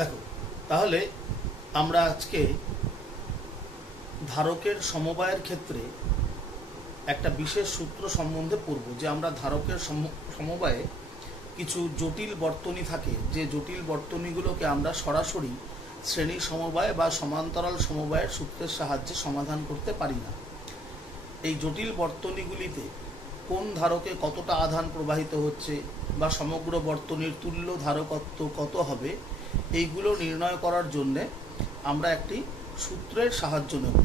দেখো, তাহলে আমরা আজকে ধারকের সমবায়ের ক্ষেত্রে একটা বিশেষ সূত্র সম্বন্ধে পড়ব, যে আমরা ধারকের সমবায়ে কিছু জটিল বর্তনী থাকে, যে জটিল বর্তনীগুলোকে আমরা সরাসরি শ্রেণী সমবায় বা সমান্তরাল সমবায়ের সূত্রের সাহায্যে সমাধান করতে পারি না। এই জটিল বর্তনীগুলিতে কোন ধারকে কতটা আধান প্রবাহিত হচ্ছে বা সমগ্র বর্তনীর তুল্য ধারকত্ব কত হবে, এইগুলো নির্ণয় করার জন্যে আমরা একটি সূত্রের সাহায্য নেব।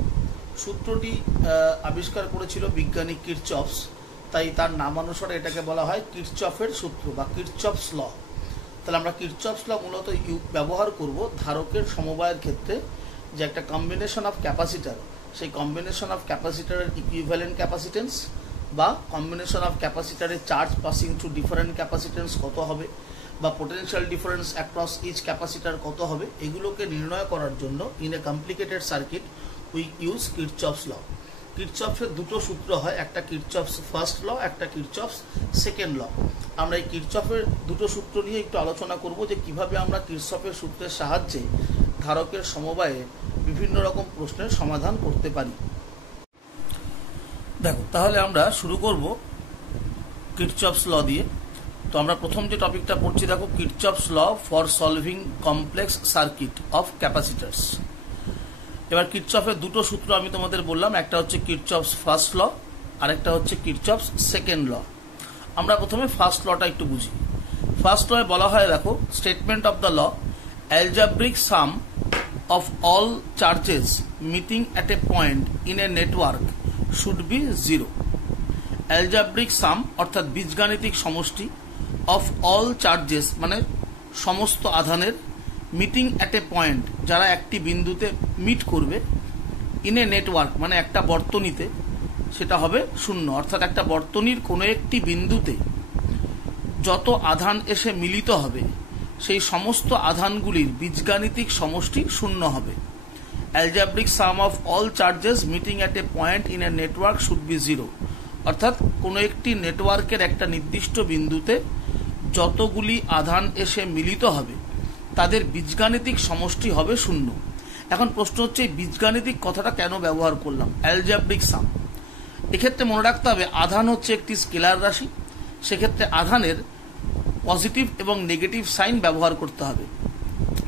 সূত্রটি আবিষ্কার করেছিল বিজ্ঞানী কিরচফস, তাই তার নামানুসারে এটাকে বলা হয় কিরচফের সূত্র বা কিরচফস ল। তাহলে আমরা কিরচফস ল মূলত ব্যবহার করব ধারকের সমবায়ের ক্ষেত্রে, যে একটা কম্বিনেশন অফ ক্যাপাসিটার, সেই কম্বিনেশন অফ ক্যাপাসিটারের ইকুইভ্যালেন্ট ক্যাপাসিটেন্স বা কম্বিনেশন অফ ক্যাপাসিটারের charge passing through different capacitance কত হবে, বা potential difference across each capacitor কত হবে, এগুলোকে নির্ণয় করার জন্য in a complicated circuit we use Kirchhoff's law. কিরচফের দুটো সূত্র হয়, একটা কিরচফস ফার্স্ট ল, একটা কিরচফস সেকেন্ড ল। আমরা এই কিরচফের দুটো সূত্র নিয়ে একটু আলোচনা করব, যে কিভাবে আমরা কিরচফের সূত্রের সাহায্যে ধারকের সমবায়ে বিভিন্ন রকম প্রশ্নের সমাধান করতে পারি। দেখো, তাহলে আমরা শুরু করব কিরচফস ল দিয়ে। তো আমরা প্রথম যে টপিকটা পড়ছি, দেখো, Kirchhoff's law for solving complex circuit of capacitors. এবার কিরচফের দুটো সূত্র আমি তোমাদের বললাম, একটা হচ্ছে কিরচফস ফার্স্ট ল, আর একটা হচ্ছে কিরচফস সেকেন্ড ল। আমরা প্রথমে ফার্স্ট লটা একটু বুঝি। ফার্স্ট লয়ে বলা হয়, দেখো, statement of the law, algebraic sum of all charges meeting at a point in a network should be zero. Algebraic sum অর্থাৎ বীজগাণিতিক সমষ্টি, অফ অল চার্জেস মানে সমস্ত আধানের, মিটিং অ্যাট এ পয়েন্ট যারা একটি বিন্দুতে মিট করবে, ইন এ নেটওয়ার্ক মানে একটা বর্তনীতে, সেটা হবে শূন্য। অর্থাৎ একটা বর্তনীর কোনো একটি বিন্দুতে যত আধান এসে মিলিত হবে সেই সমস্ত আধানগুলির বীজগাণিতিক সমষ্টি শূন্য হবে। Algebraic sum of all charges meeting at a point in a network should be zero. অর্থাৎ কোনো একটি নেটওয়ার্কের একটা নির্দিষ্ট বিন্দুতে যতগুলি আধান এসে মিলিত হবে তাদের বীজগাণিতিক সমষ্টি হবে শূন্য। এখন প্রশ্ন হচ্ছে, এই বীজগাণিতিক কথাটা কেন ব্যবহার করলাম, অ্যালজাব্রিক সাম? এক্ষেত্রে মনে রাখতে হবে আধান হচ্ছে একটি স্কেলার রাশি, সেক্ষেত্রে আধানের পজিটিভ এবং নেগেটিভ সাইন ব্যবহার করতে হবে।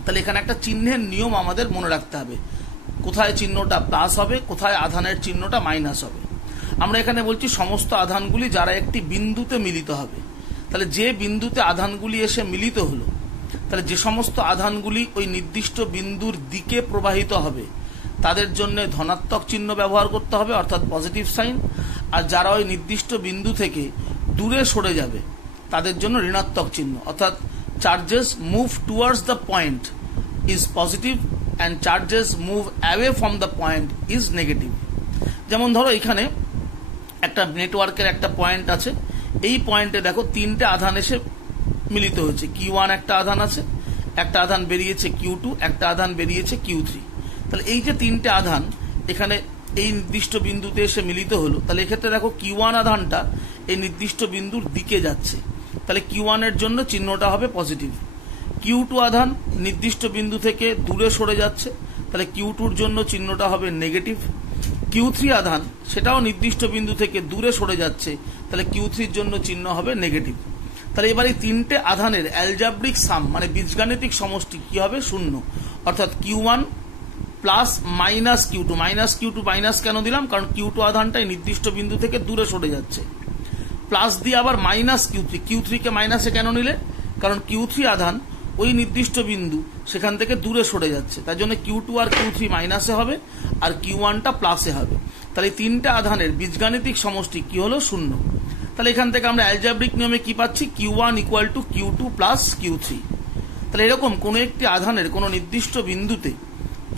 তাহলে এখানে একটা চিহ্নের নিয়ম আমাদের মনে রাখতে হবে, কোথায় চিহ্নটা প্লাস হবে, কোথায় আধানের চিহ্নটা মাইনাস হবে। আমরা এখানে বলছি সমস্ত আধানগুলি যারা একটি বিন্দুতে মিলিত হবে। তাহলে যে বিন্দুতে আধানগুলি এসে মিলিত হলো, তাহলে যে সমস্ত আধানগুলি ওই নির্দিষ্ট বিন্দুর দিকে প্রবাহিত হবে তাদের জন্য ধনাত্মক চিহ্ন ব্যবহার করতে হবে, অর্থাৎ পজিটিভ সাইন। আর যারা ওই নির্দিষ্ট বিন্দু থেকে দূরে সরে যাবে তাদের জন্য ঋণাত্মক চিহ্ন, অর্থাৎ charges move towards the point is positive and charges move away from the point is negative. যেমন ধরো, এখানে একটা নেটওয়ার্কের একটা পয়েন্ট আছে, এই পয়েন্টে দেখো তিনটে আধান এসে মিলিত হয়েছে। Q1 একটা আধান আছে, একটা আধান বেরিয়েছে Q2, একটা আধান বেরিয়েছে Q3। তাহলে এই যে তিনটে আধান এখানে এই নির্দিষ্ট বিন্দুতে এসে মিলিত হলো, তাহলে এক্ষেত্রে দেখো Q1 আধানটা এই নির্দিষ্ট বিন্দুর দিকে যাচ্ছে, তাহলে Q1 এর জন্য চিহ্নটা হবে পজিটিভ। Q2 আধান নির্দিষ্ট বিন্দু থেকে দূরে সরে যাচ্ছে, তাহলে Q2 এর জন্য চিহ্নটা হবে নেগেটিভ। Q3 আধান সেটাও নির্দিষ্ট বিন্দু থেকে দূরে সরে যাচ্ছে, তাহলে Q3 এর জন্য চিহ্ন হবে নেগেটিভ। তাহলে এবার এই তিনটে আধানের অ্যালজাব্রিক সাম মানে বীজগাণিতিক সমষ্টি কি হবে, শূন্য। অর্থাৎ Q1 plus minus Q2, minus কেন দিলাম, কারণ Q2 আধানটাই নির্দিষ্ট বিন্দু থেকে দূরে সরে যাচ্ছে, প্লাস দিয়ে আবার মাইনাস Q3 কে মাইনাসে কেন নিলে, কারণ Q3 আধান ওই নির্দিষ্ট বিন্দু সেখান থেকে দূরে সরে যাচ্ছে, তার জন্য Q2 আর Q3 মাইনাসে হবে আর Q1টা প্লাসে হবে। তাহলে তিনটে আধানের বীজগাণিতিক সমষ্টি কি হলো, শূন্য। তাহলে এখান থেকে আমরা অ্যালজাব্রিক নিয়মে কি পাচ্ছি, Q1 equal to Q2 plus Q3। তাহলে এরকম কোনো একটি আধানের কোনো নির্দিষ্ট বিন্দুতে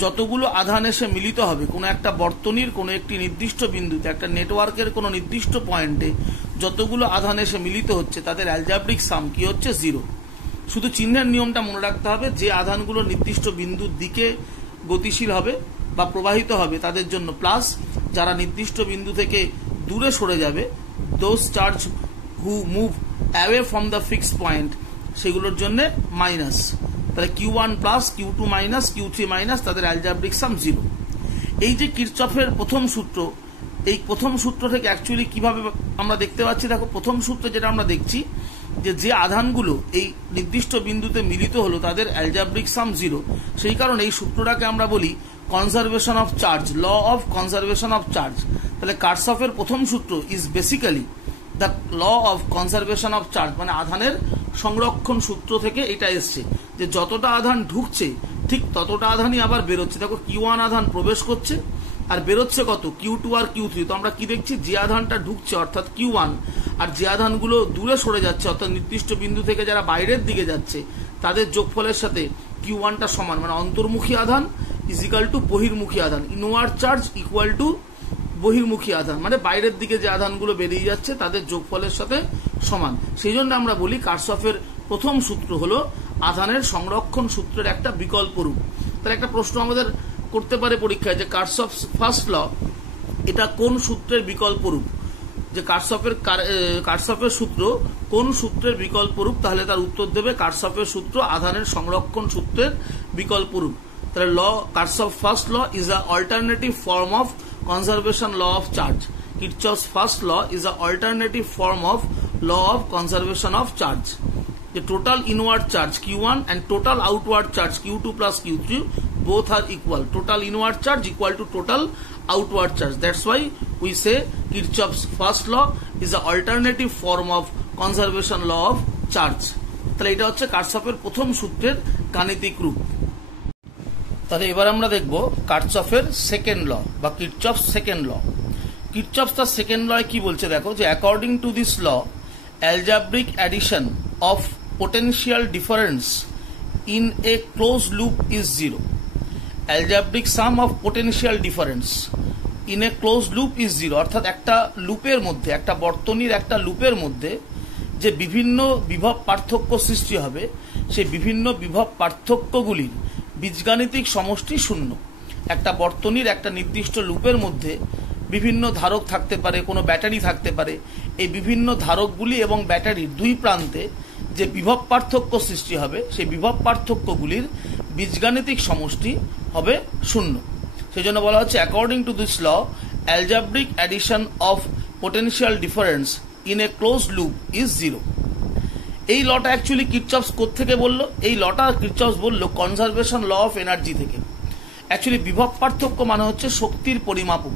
যতগুলো আধান এসে মিলিত হবে, কোনো একটা বর্তনীর কোনো একটি নির্দিষ্ট বিন্দুতে, একটা নেটওয়ার্কের কোনো নির্দিষ্ট পয়েন্টে যতগুলো আধান এসে মিলিত হচ্ছে তাদের অ্যালজাব্রিক সাম কি হচ্ছে, জিরো। শুধু চিহ্নের নিয়মটা মনে রাখতে হবে, যে আধানগুলো নির্দিষ্ট বিন্দুর দিকে গতিশীল হবে বা প্রবাহিত হবে তাদের জন্য প্লাস, যারা নির্দিষ্ট বিন্দু থেকে দূরে সরে যাবে, those charge who move away from the fixed point সেগুলোর জন্য মাইনাস। তাহলে Q1 plus Q2 minus Q3 minus, তাদের অ্যালজাব্রিক সাম 0। এই যে কিরচফের প্রথম সূত্র, এই প্রথম সূত্র থেকে অ্যাকচুয়ালি কিভাবে আমরা দেখতে পাচ্ছি, দেখো প্রথম সূত্রে যেটা আমরা দেখছি যে আধানগুলো এই নির্দিষ্ট বিন্দুতে মিলিত হলো তাদের অ্যালজাব্রিক সাম 0। সেই কারণে এই সূত্রটাকে আমরা বলি conservation of charge, law of conservation of charge. তাহলে কার্সফের প্রথম সূত্র is basically the law of conservation of charge, মানে আধানের সংরক্ষণ সূত্র থেকে এটা এসছে যে যতটা আধান ঢুকছে ঠিক ততটা আধানই আবার বেরোচ্ছে। দেখো Q1 আধান প্রবেশ করছে আর বেরোচ্ছে কত, Q2 আর Q3। তো আমরা কি দেখছি, যে আধানটা ঢুকছে অর্থাৎ Q1 আর যে আধানগুলো দূরে সরে যাচ্ছে অর্থাৎ নির্দিষ্ট বিন্দু থেকে যারা বাইরের দিকে যাচ্ছে তাদের যোগফলের সাথে Q1টা সমান, মানে অন্তর্মুখী আধান ইজ ইকুয়াল টু বহির্মুখী আধান, ইনওয়ার্ড চার্জ ইকুয়াল টু বহির্মুখী আধান, মানে বাইরের দিকে যে আধানগুলো বেরিয়ে যাচ্ছে তাদের যোগফলের সাথে সমান। সেই জন্য আমরা বলি কার্সফের প্রথম সূত্র হলো আধানের সংরক্ষণ সূত্রের একটা বিকল্প রূপ। তার একটা প্রশ্ন আমাদের করতে পারে পরীক্ষায় যে কার্সফ ফার্স্ট ল এটা কোন সূত্রের বিকল্প রূপ, যে কার্সফের সূত্র কোন সূত্রের বিকল্প রূপ, তাহলে তার উত্তর দেবে কার্সফের সূত্র আধানের সংরক্ষণ সূত্রের বিকল্প রূপ। তাহলে law Kirchhoff first law is a alternative form of conservation law of charge. Kirchhoff's first law is an alternative form of law of conservation of charge. The total inward charge Q1 and total outward charge Q2 plus Q3 both are equal. Total inward charge equal to total outward charge. That's why we say Kirchhoff's first law is an alternative form of conservation law of charge. তাহলে এটা হচ্ছে কার্সফের প্রথম সূত্রের গাণিতিক রূপ। তাহলে এবার আমরা দেখব কার্চফের সেকেন্ড ল বা কিরচফস সেকেন্ড ল। কিরচফস তার সেকেন্ড লয় কি বলছে দেখো, যে according to this law algebraic addition of potential difference in a close loop is 0। Algebraic sum of potential difference in a close loop is 0, অর্থাৎ একটা লুপের মধ্যে, একটা বর্তনীর একটা লুপের মধ্যে যে বিভিন্ন বিভব পার্থক্য সৃষ্টি হবে সেই বিভিন্ন বিভব পার্থক্যগুলির বীজগাণিতিক সমষ্টি 0। একটা বর্তনীর একটা নির্দিষ্ট লুপের মধ্যে বিভিন্ন ধারক থাকতে পারে, কোনো ব্যাটারি থাকতে পারে। এই বিভিন্ন ধারকগুলি এবং ব্যাটারির দুই প্রান্তে যে বিভব পার্থক্য সৃষ্টি হবে সেই বিভব পার্থক্যগুলির বীজগাণিতিক সমষ্টি হবে 0। সেই জন্য বলা হচ্ছে according to this law algebraic addition of potential difference in a close loop is 0। এই লটা অ্যাকচুয়ালি কিরচফস কোত্থেকে বললো, এই লটা কিরচফস বললো কনজারভেশন ল অফ এনার্জি থেকে। অ্যাকচুয়ালি বিভব পার্থক্য মানে হচ্ছে শক্তির পরিমাপক।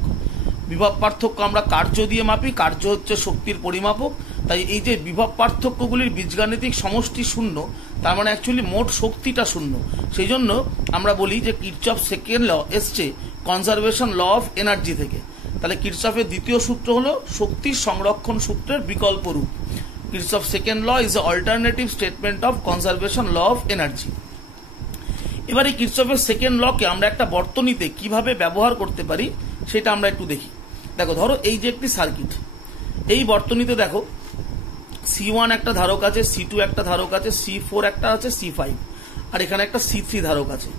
বিভব পার্থক্য আমরা কার্য দিয়ে মাপি, কার্য হচ্ছে শক্তির পরিমাপক। তাই এই যে বিভব পার্থক্যগুলির বীজগাণিতিক সমষ্টি 0, তার মানে অ্যাকচুয়ালি মোট শক্তিটা 0। সেই জন্য আমরা বলি যে কিরচফ সেকেন্ড ল এসছে কনজারভেশন ল অফ এনার্জি থেকে। তাহলে কিরচফের দ্বিতীয় সূত্র হলো শক্তির সংরক্ষণ সূত্রের বিকল্প রূপ। Kirchhoff's second law is an alternative statement of conservation law of energy. এবারে কিরচফের সেকেন্ড লকে আমরা একটা বর্তনীতে কিভাবে ব্যবহার করতে পারি সেটা আমরা একটু দেখি। দেখো ধরো এই যে একটি সার্কিট, এই বর্তনীতে দেখো C1 একটা ধারক আছে, C2 একটা ধারক আছে, C4 একটা আছে, C5 আর এখানে একটা C3 ধারক আছে।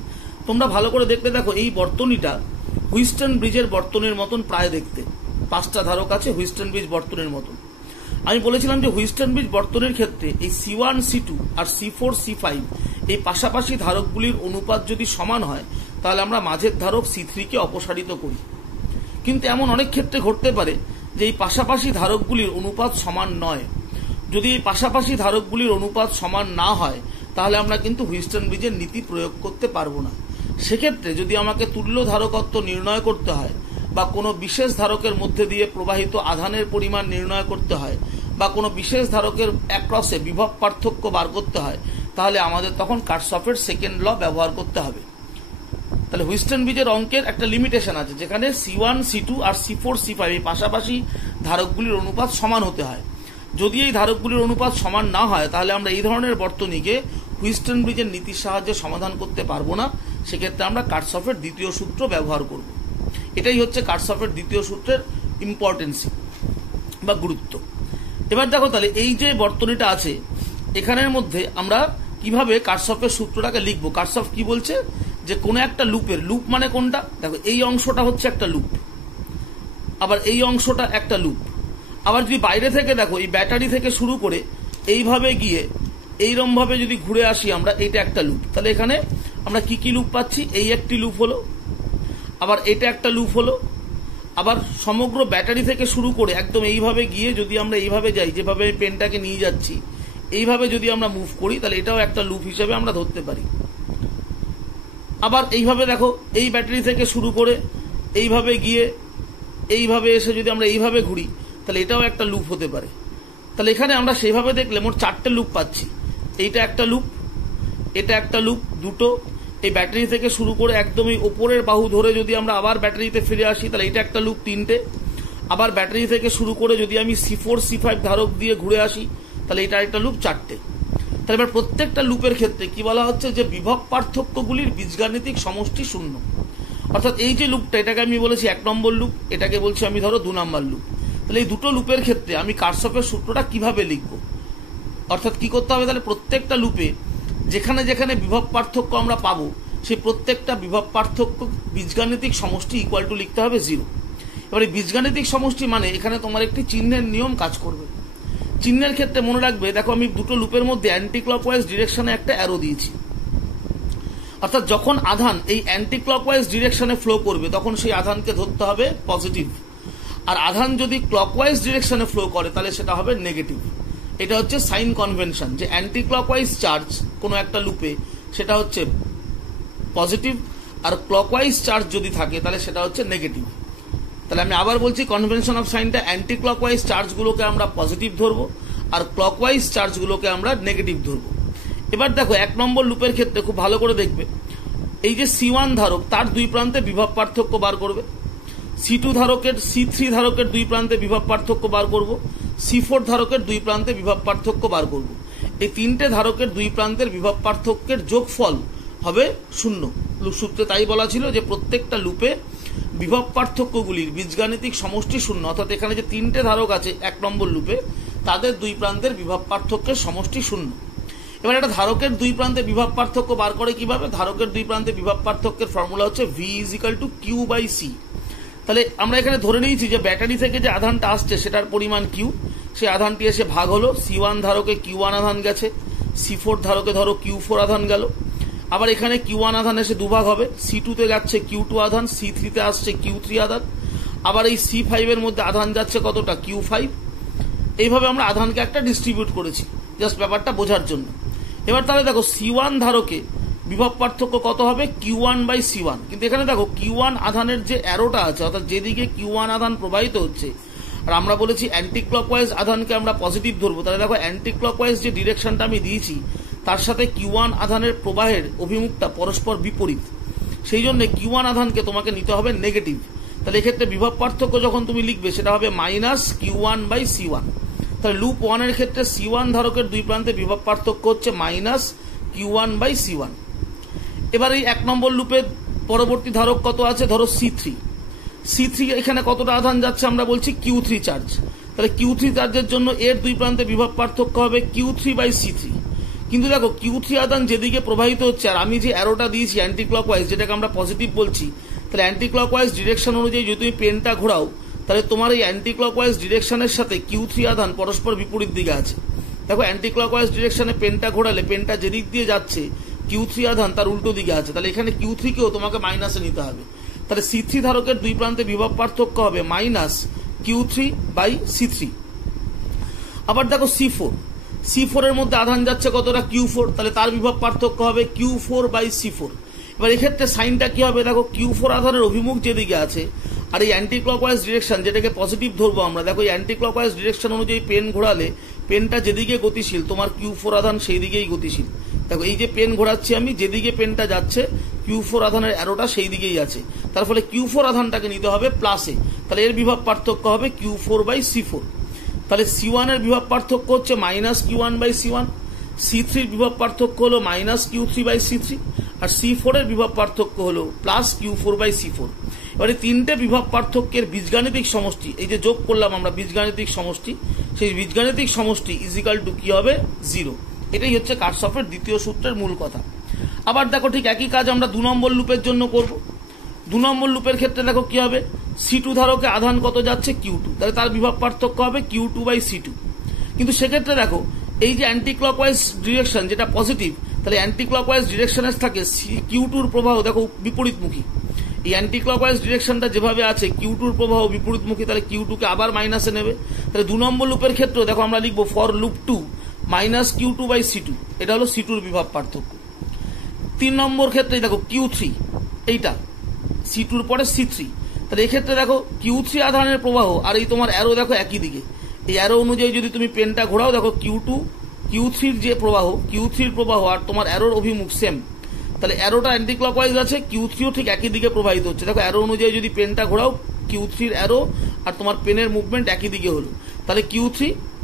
তোমরা ভালো করে দেখতে দেখো এই বর্তনীটা হুইস্টন ব্রিজের বর্তনীর মতন প্রায় দেখতে, 5টা ধারক আছে হুইস্টন ব্রিজ বর্তনীর মতন। আমি বলেছিলাম যে হুইস্টন ব্রিজ বর্তনীর ক্ষেত্রে এই C1 C2 আর C4 C5 এই পাশাপাশি ধারকগুলির অনুপাত যদি সমান হয় তাহলে আমরা মাঝের ধারক C3 কে অপসারিত করি। কিন্তু এমন অনেক ক্ষেত্রে ঘটতে পারে যে এই পাশাপাশি ধারকগুলির অনুপাত সমান নয়। যদি এই পাশাপাশি ধারকগুলির অনুপাত সমান না হয় তাহলে আমরা কিন্তু হুইস্টন ব্রিজের নীতি প্রয়োগ করতে পারবো না। সেক্ষেত্রে যদি আমাকে তুল্য ধারকত্ব নির্ণয় করতে হয় বা কোনো বিশেষ ধারকের মধ্যে দিয়ে প্রবাহিত আধানের পরিমাণ নির্ণয় করতে হয় বা কোনো বিশেষ ধারকের অ্যাক্রসে বিভব পার্থক্য বার করতে হয় তাহলে আমাদের তখন কার্সফের সেকেন্ড ল ব্যবহার করতে হবে। তাহলে হুইস্টন ব্রিজের অঙ্কের একটা লিমিটেশন আছে যেখানে C1 C2 আর C4 C5 এই পাশাপাশি ধারকগুলির অনুপাত সমান হতে হয়। যদি এই ধারকগুলির অনুপাত সমান না হয় তাহলে আমরা এই ধরনের বর্তনীকে হুইস্টন ব্রিজের নীতির সাহায্যে সমাধান করতে পারবো না। সেক্ষেত্রে আমরা কার্সফের দ্বিতীয় সূত্র ব্যবহার করব। এটাই হচ্ছে কার্সফের দ্বিতীয় সূত্রের ইম্পর্টেন্সি বা গুরুত্ব। এবার দেখো তাহলে এই যে বর্তনীটা আছে এখানের মধ্যে আমরা কিভাবে কার্সফের সূত্রটাকে লিখবো। কার্সফ কি বলছে যে কোনো একটা লুপের, লুপ মানে কোনটা, দেখো এই অংশটা হচ্ছে একটা লুপ, আবার এই অংশটা একটা লুপ। আবার যদি বাইরে থেকে দেখো এই ব্যাটারি থেকে শুরু করে এইভাবে গিয়ে এইরকম ভাবে যদি ঘুরে আসি আমরা, এটা একটা লুপ। তাহলে এখানে আমরা কি কি লুপ পাচ্ছি? এই একটি লুপ হলো, আবার এটা একটা লুপ হলো, আবার সমগ্র ব্যাটারি থেকে শুরু করে একদম এইভাবে গিয়ে যদি আমরা এইভাবে যাই, যেভাবে পেনটাকে নিয়ে যাচ্ছি এইভাবে যদি আমরা মুভ করি, তাহলে এটাও একটা লুপ হিসেবে আমরা ধরতে পারি। আবার এইভাবে দেখো, এই ব্যাটারি থেকে শুরু করে এইভাবে গিয়ে এইভাবে এসে যদি আমরা এইভাবে ঘুরি, তাহলে এটাও একটা লুপ হতে পারে। তাহলে এখানে আমরা সেইভাবে দেখলে মোট 4টে লুপ পাচ্ছি। এইটা একটা লুপ, এটা একটা লুপ, দুটো। এই ব্যাটারি থেকে শুরু করে একদম এই ওপরের বাহু ধরে যদি আমরা আবার ব্যাটারিতে ফিরে আসি, তাহলে এটা একটা লুপ, 3টে। আবার ব্যাটারি থেকে শুরু করে যদি আমি C4 C5 ধারক দিয়ে ঘুরে আসি, তাহলে এটা একটা লুপ, 4টে। তাহলে এবার প্রত্যেকটা লুপের ক্ষেত্রে কি বলা হচ্ছে, যে বিভব পার্থক্যগুলির বীজগাণিতিক সমষ্টি শূন্য। অর্থাৎ এই যে লুপটা, এটাকে আমি বলেছি 1 নম্বর লুপ, এটাকে বলছি আমি ধরো 2 নম্বর লুপ। তাহলে এই দুটো লুপের ক্ষেত্রে আমি কারশফের সূত্রটা কিভাবে লিখব? অর্থাৎ কি করতে হবে? তাহলে প্রত্যেকটা লুপে যেখানে যেখানে বিভব পার্থক্য আমরা পাবো, সেই প্রত্যেকটা বিভব পার্থক্য বীজগাণিতিক সমষ্টি ইকুয়াল টু লিখতে হবে 0। এবারে বীজগাণিতিক সমষ্টি মানে এখানে তোমার একটি চিহ্নের নিয়ম কাজ করবে। চিহ্নের ক্ষেত্রে মনে রাখবে, দেখো আমি দুটো লুপের মধ্যে অ্যান্টি ক্লকওয়াইজ ডিরেকশনে একটা অ্যারো দিয়েছি। অর্থাৎ যখন আধান এই অ্যান্টি ক্লকওয়াইজ ডিরেকশনে ফ্লো করবে, তখন সেই আধানকে ধরতে হবে পজিটিভ। আর আধান যদি ক্লকওয়াইজ ডিরেকশনে ফ্লো করে, তাহলে সেটা হবে নেগেটিভ। এটা হচ্ছে সাইন কনভেনশন, যে অ্যান্টি ক্লকওয়াইজ চার্জ কোনো একটা লুপে সেটা হচ্ছে পজিটিভ, আর ক্লকওয়াইজ চার্জ যদি থাকে তাহলে সেটা হচ্ছে নেগেটিভ। তাহলে আমি আবার বলছি, কনভেনশন অফ সাইনটা, অ্যান্টি ক্লকওয়াইজ চার্জগুলোকে আমরা পজিটিভ ধরবো, আর ক্লকওয়াইজ চার্জগুলোকে আমরা নেগেটিভ ধরবো। এবার দেখো 1 নম্বর লুপের ক্ষেত্রে খুব ভালো করে দেখবে, এই যে C1 ধারক, তার দুই প্রান্তে বিভব পার্থক্য বার করবে। C2 ধারকের, C3 ধারকের দুই প্রান্তে বিভব পার্থক্য বার করব। C4 ধারকের দুই প্রান্তে বিভব পার্থক্য বার করব। এই 3টে ধারকের দুই প্রান্তের বিভব পার্থক্যের যোগফল হবে 0। সূত্রে তাই বলা ছিল যে প্রত্যেকটা লুপে বিভব পার্থক্যগুলির বীজগাণিতিক সমষ্টি 0। অর্থাৎ এখানে যে 3টে ধারক আছে 1 নম্বর লুপে, তাদের দুই প্রান্তের বিভব পার্থক্যের সমষ্টি 0। এবার একটা ধারকের দুই প্রান্তে বিভব পার্থক্য বার করে কিভাবে? ধারকের দুই প্রান্তে বিভব পার্থক্যের ফর্মুলা হচ্ছে V = Q/C। তাহলে আমরা এখানে ধরে নিয়েছি যে ব্যাটারি থেকে যে আধানটা আসছে সেটার পরিমাণ Q, সেই আধানটি এসে ভাগ হলো। C1 ধারকে Q1 আধান গেছে, C4 ধারকে ধরো Q4 আধান গেল। আবার এখানে Q1 আধান এসে দুভাগ হবে, C2 তে যাচ্ছে Q2 আধান, C3 তে আসছে Q3 আধান। আবার এই C5 এর মধ্যে আধান যাচ্ছে কতটা? Q5। এইভাবে আমরা আধানকে একটা ডিস্ট্রিবিউট করেছি, জাস্ট ব্যাপারটা বোঝার জন্য। এবার তাহলে দেখো C1 ধারকে বিভব পার্থক্য কত হবে? Q1/C1। কিন্তু এখানে দেখো Q1 আধানের যে অ্যারোটা আছে, অর্থাৎ যেদিকে Q1 আধান প্রবাহিত হচ্ছে, আর আমরা বলেছি অ্যান্টি ক্লকওয়াইজ আধানকে আমরা পজিটিভ ধরবো। তাহলে দেখো অ্যান্টি ক্লকওয়াইজ যে ডিরেকশনটা আমি দিয়েছি, তার সাথে Q1 আধানের প্রবাহের অভিমুখটা পরস্পর বিপরীত। সেই জন্য Q1 আধানকে তোমাকে নিতে হবে নেগেটিভ। তাহলে এক্ষেত্রে বিভব পার্থক্য যখন তুমি লিখবে, সেটা হবে -Q1/C1। তাহলে লুপ 1 এর ক্ষেত্রে C1 ধারকের দুই প্রান্তে বিভব পার্থক্য হচ্ছে -Q1/C1। এবার এই 1 নম্বর লুপের পরবর্তী ধারক কত আছে? ধরো C3। এখানে কতটা আধান যাচ্ছে? আমরা বলছি Q3 চার্জ। তাহলে Q3 চার্জের জন্য এর দুই প্রান্তে বিভব পার্থক্য হবে Q3/C3। কিন্তু দেখো Q3 আধান যেদিকে প্রবাহিত হচ্ছে, আর আমি যে অ্যারোটা দিয়েছি অ্যান্টি ক্লকওয়াইজ, যেটাকে আমরা পজিটিভ বলছি, তাহলে অ্যান্টি ক্লকওয়াইজ ডিরেকশন অনুযায়ী যদি তুমি পেনটা ঘোরাও, তাহলে তোমার এই অ্যান্টি ক্লকওয়াইজ ডিরেকশনের সাথে Q3 আধান পরস্পর বিপরীত দিকে আছে। দেখো অ্যান্টি ক্লকওয়াইজ ডিরেকশনে পেনটা ঘোরালে পেনটা যেদিক দিয়ে যাচ্ছে, Q3 আধান তার উল্টো দিকে আছে। তাহলে এখানে Q3 কেও তোমাকে মাইনাসে নিতে হবে। তাহলে C3 ধারকের দুই প্রান্তে বিভব পার্থক্য হবে -Q3/C3। আবার দেখো C4 এর মধ্যে আধান যাচ্ছে কতটা? Q4। তাহলে তার বিভব পার্থক্য হবে Q4/C4। এবার এক্ষেত্রে সাইনটা কি হবে? দেখো Q4 আধানের অভিমুখ যেদিকে আছে, আর এই অ্যান্টি ক্লকওয়াইজ ডিরেকশন যেটাকে পজিটিভ ধরবো আমরা, দেখো এই অ্যান্টি ক্লকওয়াইজ ডিরেকশন অনুযায়ী পেন ঘোরালে পেনটা যেদিকে গতিশীল, তোমার Q4 আধান সেই দিকেই গতিশীল। দেখো এই যে পেন ঘোরাচ্ছি আমি, যেদিকে পেনটা যাচ্ছে Q4 আধানের অ্যারোটা সেই দিকেই আছে। তার ফলে Q4 আধানটাকে নিতে হবে প্লাসে। তাহলে এর বিভব পার্থক্য হবে Q4/C4। তাহলে C1 এর বিভব পার্থক্য হচ্ছে -Q1/C1, C3 এর বিভব পার্থক্য হলো -Q3/C3, আর C4 এর বিভব পার্থক্য হলো +Q4/C4। এবারে 3টে বিভব পার্থক্যের বীজগাণিতিক সমষ্টি, এই যে যোগ করলাম আমরা বীজগাণিতিক সমষ্টি, সেই বীজগাণিতিক সমষ্টি = কি হবে? 0। এটাই হচ্ছে কারশফের দ্বিতীয় সূত্রের মূল কথা। আবার দেখো ঠিক একই কাজ আমরা 2 নম্বর লুপের জন্য করব। 2 নম্বর লুপের ক্ষেত্রে দেখো কি হবে? C2 ধারকে আধান কত যাচ্ছে? Q2। তাহলে তার বিভব পার্থক্য হবে Q2/C2। কিন্তু সেক্ষেত্রে দেখো এই যে অ্যান্টি ক্লকওয়াইজ ডিরেকশন যেটা পজিটিভ, তাহলে অ্যান্টি ক্লকওয়াইজ ডিরেকশনে থাকে কিউ2 প্রবাহ দেখো বিপরীতমুখী। এই অ্যান্টি ক্লকওয়াইজ ডিরেকশনটা যেভাবে আছে কিউ2 প্রবাহ বিপরীতমুখী, তাহলে কিউ2কে আবার মাইনাসে নেবে। তাহলে 2 নম্বর লুপের ক্ষেত্রে দেখো আমরা লিখবো ফর লুপ 2 মাইনাস কিউ2/C2, এটা হলো C2 বিভব পার্থক্য। 3 নম্বর ক্ষেত্রে দেখো কিউ3, এইটা C2 পরে C3, তাহলে এক্ষেত্রে দেখো কিউ3 আধানের প্রবাহ আর এই তোমার অ্যারো দেখো একই দিকে। এই অ্যারো অনুযায়ী যদি তুমি পেনটা ঘোরাও দেখো কিউ3 যে প্রবাহ, কিউ3 প্রবাহ আর তোমার অ্যারোর অভিমুখ সেম, তাহলে অ্যারোটা অ্যান্টি ক্লকওয়াইজ আছে, কিউ3ও ঠিক একই দিকে প্রবাহিত হচ্ছে। দেখো অ্যারো অনুযায়ী যদি পেনটা ঘোরাও কিউ3 অ্যারো আর তোমার পেনের মুভমেন্ট একই দিকে হলো, তাহলে কিউ3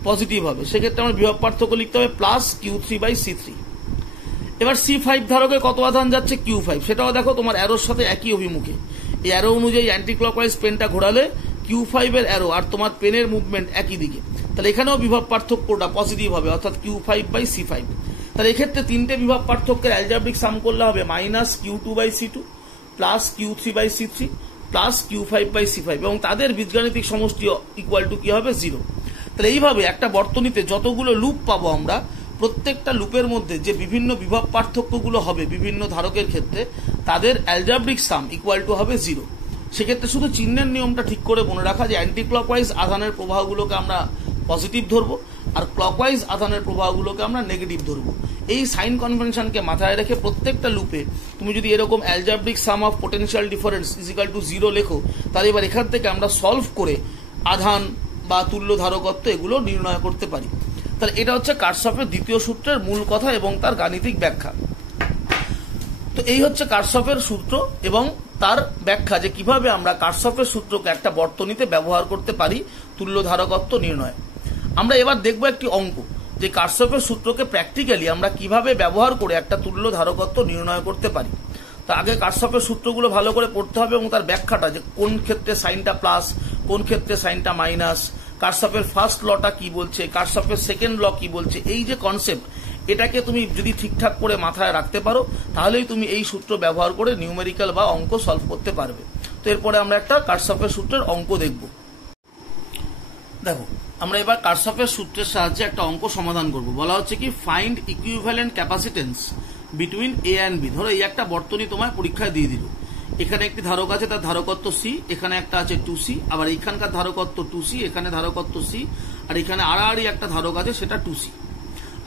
পজিটিভ হবে। সেক্ষেত্রে আমার বিভব পার্থক্য লিখতে হবে প্লাস কিউ3/C3। এবার C5 ধারকে কত আধান যাচ্ছে Q5, সেটাও দেখো তোমার অ্যারোর সাথে একই অভিমুখে। এই অ্যারো অনুযায়ী অ্যান্টি ক্লকওয়াইজ পেনটা ঘোরালে Q5 এর অ্যারো আর তোমার পেনের মুভমেন্ট একই দিকে, তাহলে এখানেও বিভব পার্থক্যটা পজিটিভ হবে, অর্থাৎ Q5/C5। তাহলে এক্ষেত্রে তিনটে বিভব পার্থক্যের অ্যালজাব্রিক সাম করলে হবে minus Q2/C2 plus Q3/C3 plus Q5/C5, এবং তাদের বীজগাণিতিক সমষ্টি ইকুয়াল টু কি হবে 0। তাহলে এইভাবে একটা বর্তনীতে যতগুলো লুপ পাবো আমরা, প্রত্যেকটা লুপের মধ্যে যে বিভিন্ন বিভব পার্থক্যগুলো হবে বিভিন্ন ধারকের ক্ষেত্রে, তাদের অ্যালজাব্রিক সাম ইকুয়াল টু হবে 0। সেক্ষেত্রে শুধু চিহ্নের নিয়মটা ঠিক করে মনে রাখা যে অ্যান্টি ক্লকওয়াইজ আধানের প্রবাহগুলোকে আমরা পজিটিভ ধরবো আর ক্লকওয়াইজ আধানের প্রবাহগুলোকে আমরা নেগেটিভ ধরবো। এই সাইন কনভেনশনকে মাথায় রেখে প্রত্যেকটা লুপে তুমি যদি এরকম algebraic sum of potential difference is equal to 0 লেখো, তাহলে এবার এখান থেকে আমরা সলভ করে আধান বা তুল্য ধারকত্ব এগুলো নির্ণয় করতে পারি। তাহলে এটা হচ্ছে কার্শফের দ্বিতীয় সূত্রের মূল কথা এবং তার গাণিতিক ব্যাখ্যা। তো এই হচ্ছে কার্শফের সূত্র এবং তার ব্যাখ্যা যে কিভাবে আমরা কার্শফের সূত্রকে একটা বর্তনীতে ব্যবহার করতে পারি তুল্য ধারকত্ব নির্ণয়। আমরা এবার দেখব একটি অঙ্ক যে কার্শফের সূত্রকে প্র্যাকটিক্যালি আমরা কিভাবে ব্যবহার করে একটা তুল্য ধারকত্ব নির্ণয় করতে পারি। তা আগে কার্শফের সূত্রগুলো ভালো করে পড়তে হবে এবং তার ব্যাখ্যাটা যে কোন ক্ষেত্রে সাইনটা প্লাস, কোন ক্ষেত্রে সাইনটা মাইনাস, কার্শফের ফার্স্ট লটা কি বলছে, কার্শফের সেকেন্ড ল কি বলছে, এই যে কনসেপ্ট, এটাকে তুমি যদি ঠিকঠাক করে মাথায় রাখতে পারো তাহলেই তুমি এই সূত্র ব্যবহার করে নিউমেরিক্যাল বা অঙ্ক সলভ করতে পারবে। তো এরপরে আমরা একটা কার্শফের সূত্রের অঙ্ক দেখব। দেখো আমরা এবার কার্শফের সূত্রের সাহায্যে একটা অঙ্ক সমাধান করব। বলা হচ্ছে কি find equivalent capacitance between A and B. ধরো এই একটা বর্তনী তোমায় পরীক্ষায় দিয়ে দিল, এখানে একটি ধারক আছে, তার ধারকত্ব সি, এখানে একটা আছে 2C, আবার এইখানকার ধারকত্ব 2C, এখানে ধারকত্ব সি, আর এখানে আড়াআড়ি একটা ধারক আছে সেটা 2C,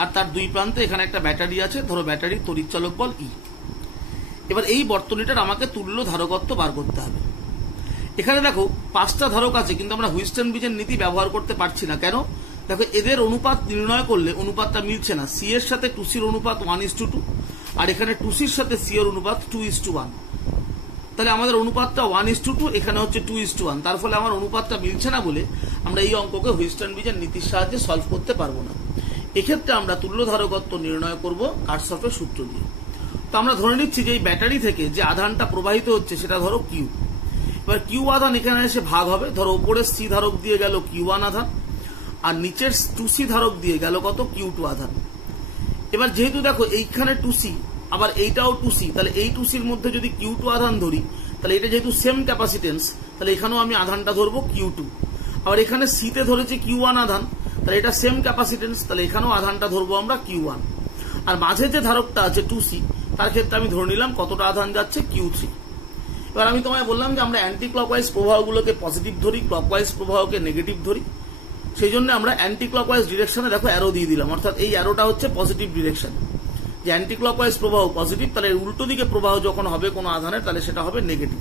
আর তার দুই প্রান্তে এখানে একটা ব্যাটারি আছে, ধরো ব্যাটারির তড়িৎচালক বল E। এবার এই বর্তনীটার আমাকে তুল্য ধারকত্ব বার করতে হবে। এখানে দেখো 5টা ধারক আছে, কিন্তু আমরা হুইস্টন ব্রিজের নীতি ব্যবহার করতে পারছি না। কেন? দেখো এদের অনুপাত নির্ণয় করলে অনুপাতটা মিলছে না। সি এর সাথে 2Cর অনুপাত 1:2, আর এখানে 2Cর সাথে সি এর অনুপাত 2:1। তাহলে আমাদের অনুপাতটা 1:2, এখানে হচ্ছে 2:1, তার ফলে আমার অনুপাতটা মিলছে না বলে আমরা এই অঙ্ককে হুইস্টন ব্রিজের নীতির সাহায্যে সলভ করতে পারবো না। এক্ষেত্রে আমরা তুল্য ধারকত্ব নির্ণয় করব কার্শফের সূত্র দিয়ে। তো আমরা ধরে নিচ্ছি যে এই ব্যাটারি থেকে যে আধানটা প্রবাহিত হচ্ছে সেটা ধরো কিউ। এবার কিউ আধান এখানে এসে ভাগ হবে, ধরো উপরের সি ধারক দিয়ে গেল Q1 আধান আর নিচের 2C ধারক দিয়ে গেল কত Q2 আধান। এবার যেহেতু দেখো এইখানে 2C আবার এইটাও 2C, তাহলে এই 2Cর মধ্যে যদি Q2 আধান ধরি, তাহলে এটা যেহেতু সেম ক্যাপাসিটেন্স, তাহলে এখানেও আমি আধানটা ধরবো Q2। আবার এখানে সিতে ধরেছি Q1 আধান, তাহলে এটা সেম ক্যাপাসিটেন্স, তাহলে এখানেও আধানটা ধরবো আমরা Q1। আর মাঝে যে ধারকটা আছে 2C, তার ক্ষেত্রে আমি ধরে নিলাম কতটা আধান যাচ্ছে Q3। এবার আমি তোমায় বললাম যে আমরা অ্যান্টি ক্লকওয়াইজ প্রবাহগুলোকে পজিটিভ ধরি, ক্লকওয়াইজ প্রবাহকে নেগেটিভ ধরি। সেই জন্য আমরা অ্যান্টি ক্লকওয়াইজ ডিরেকশনে দেখো অ্যারো দিয়ে দিলাম, অর্থাৎ এই অ্যারোটা হচ্ছে পজিটিভ ডিরেকশন। যে অ্যান্টি ক্লকওয়াইজ প্রবাহ পজিটিভ, তাহলে উল্টো দিকে প্রবাহ যখন হবে কোনো আধানের, তাহলে সেটা হবে নেগেটিভ।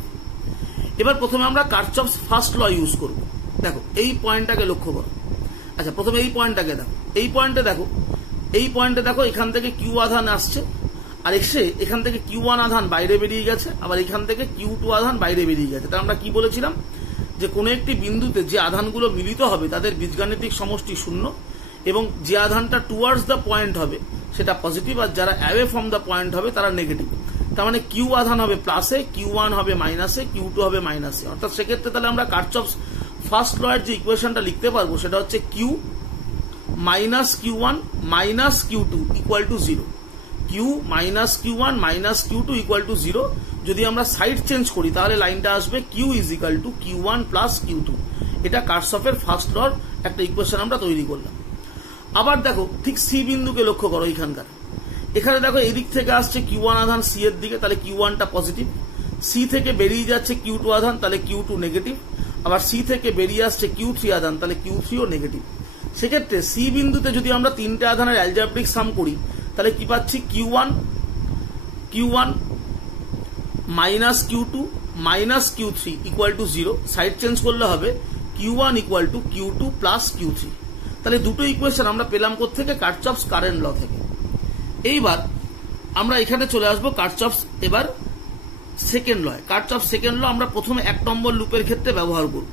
এবার প্রথমে আমরা কার্চফস ফার্স্ট ল ইউজ করব। দেখো এই পয়েন্টটাকে লক্ষ্য করো। আচ্ছা প্রথমে এই পয়েন্টটাকে দেখো, এই পয়েন্টে দেখো এখান থেকে কিউ আধান আসছে, আর এসে এখান থেকে Q1 আধান বাইরে বেরিয়ে গেছে, আবার এখান থেকে Q2 আধান বাইরে বেরিয়ে গেছে। তাই আমরা কি বলেছিলাম যে কোনো একটি বিন্দুতে যে আধানগুলো মিলিত হবে তাদের বীজগাণিতিক সমষ্টি 0, এবং যে আধানটা টুয়ার্ডস দ্য পয়েন্ট হবে সেটা পজিটিভ, আর যারা অ্যাওয়ে ফ্রম দ্য পয়েন্ট হবে তারা নেগেটিভ। তার মানে কিউ আধান হবে প্লাসে, Q1 হবে মাইনাসে, Q2 হবে মাইনাসে। অর্থাৎ সেক্ষেত্রে তাহলে আমরা কার্চফস ফার্স্ট ল এর যে ইকুয়েশনটা লিখতে পারবো সেটা হচ্ছে Q minus Q1 minus Q2 equal to 0। Q minus Q1 minus Q2 equal to 0। যদি আমরা সাইড চেঞ্জ করি তাহলে লাইনটা আসবে Q is equal to Q1 plus Q2। এটা কার্শফের ফার্স্ট লর একটা ইকুয়েশন আমরা তৈরি করলাম। আবার দেখো ঠিক সি বিন্দুকে লক্ষ্য করো এখানকার, এখানে দেখো এদিক থেকে আসছে Q1 আধান সি এর দিকে, তাহলে Q1টা পজিটিভ। সি থেকে বেরিয়ে যাচ্ছে Q2 আধান, তাহলে Q2 নেগেটিভ। আবার সি থেকে বেরিয়ে আসছে Q3 আধান, তাহলে Q3 ও নেগেটিভ। সেক্ষেত্রে সি বিন্দুতে যদি আমরা তিনটে আধানের অ্যালজেব্রিক সাম করি তাহলে কি পাচ্ছি, Q1 minus Q2 minus Q3 equal to 0। Side change করলে হবে Q1 equal to Q2 plus Q3। তাহলে দুটো ইকুয়েশন আমরা পেলাম কোত্থেকে, কার্চফস কারেন্ট ল থেকে। এইবার আমরা এখানে চলে আসবো কার্চফস এবার second law. Kirchhoff's second law আমরা প্রথমে 1 নম্বর লুপের ক্ষেত্রে ব্যবহার করব।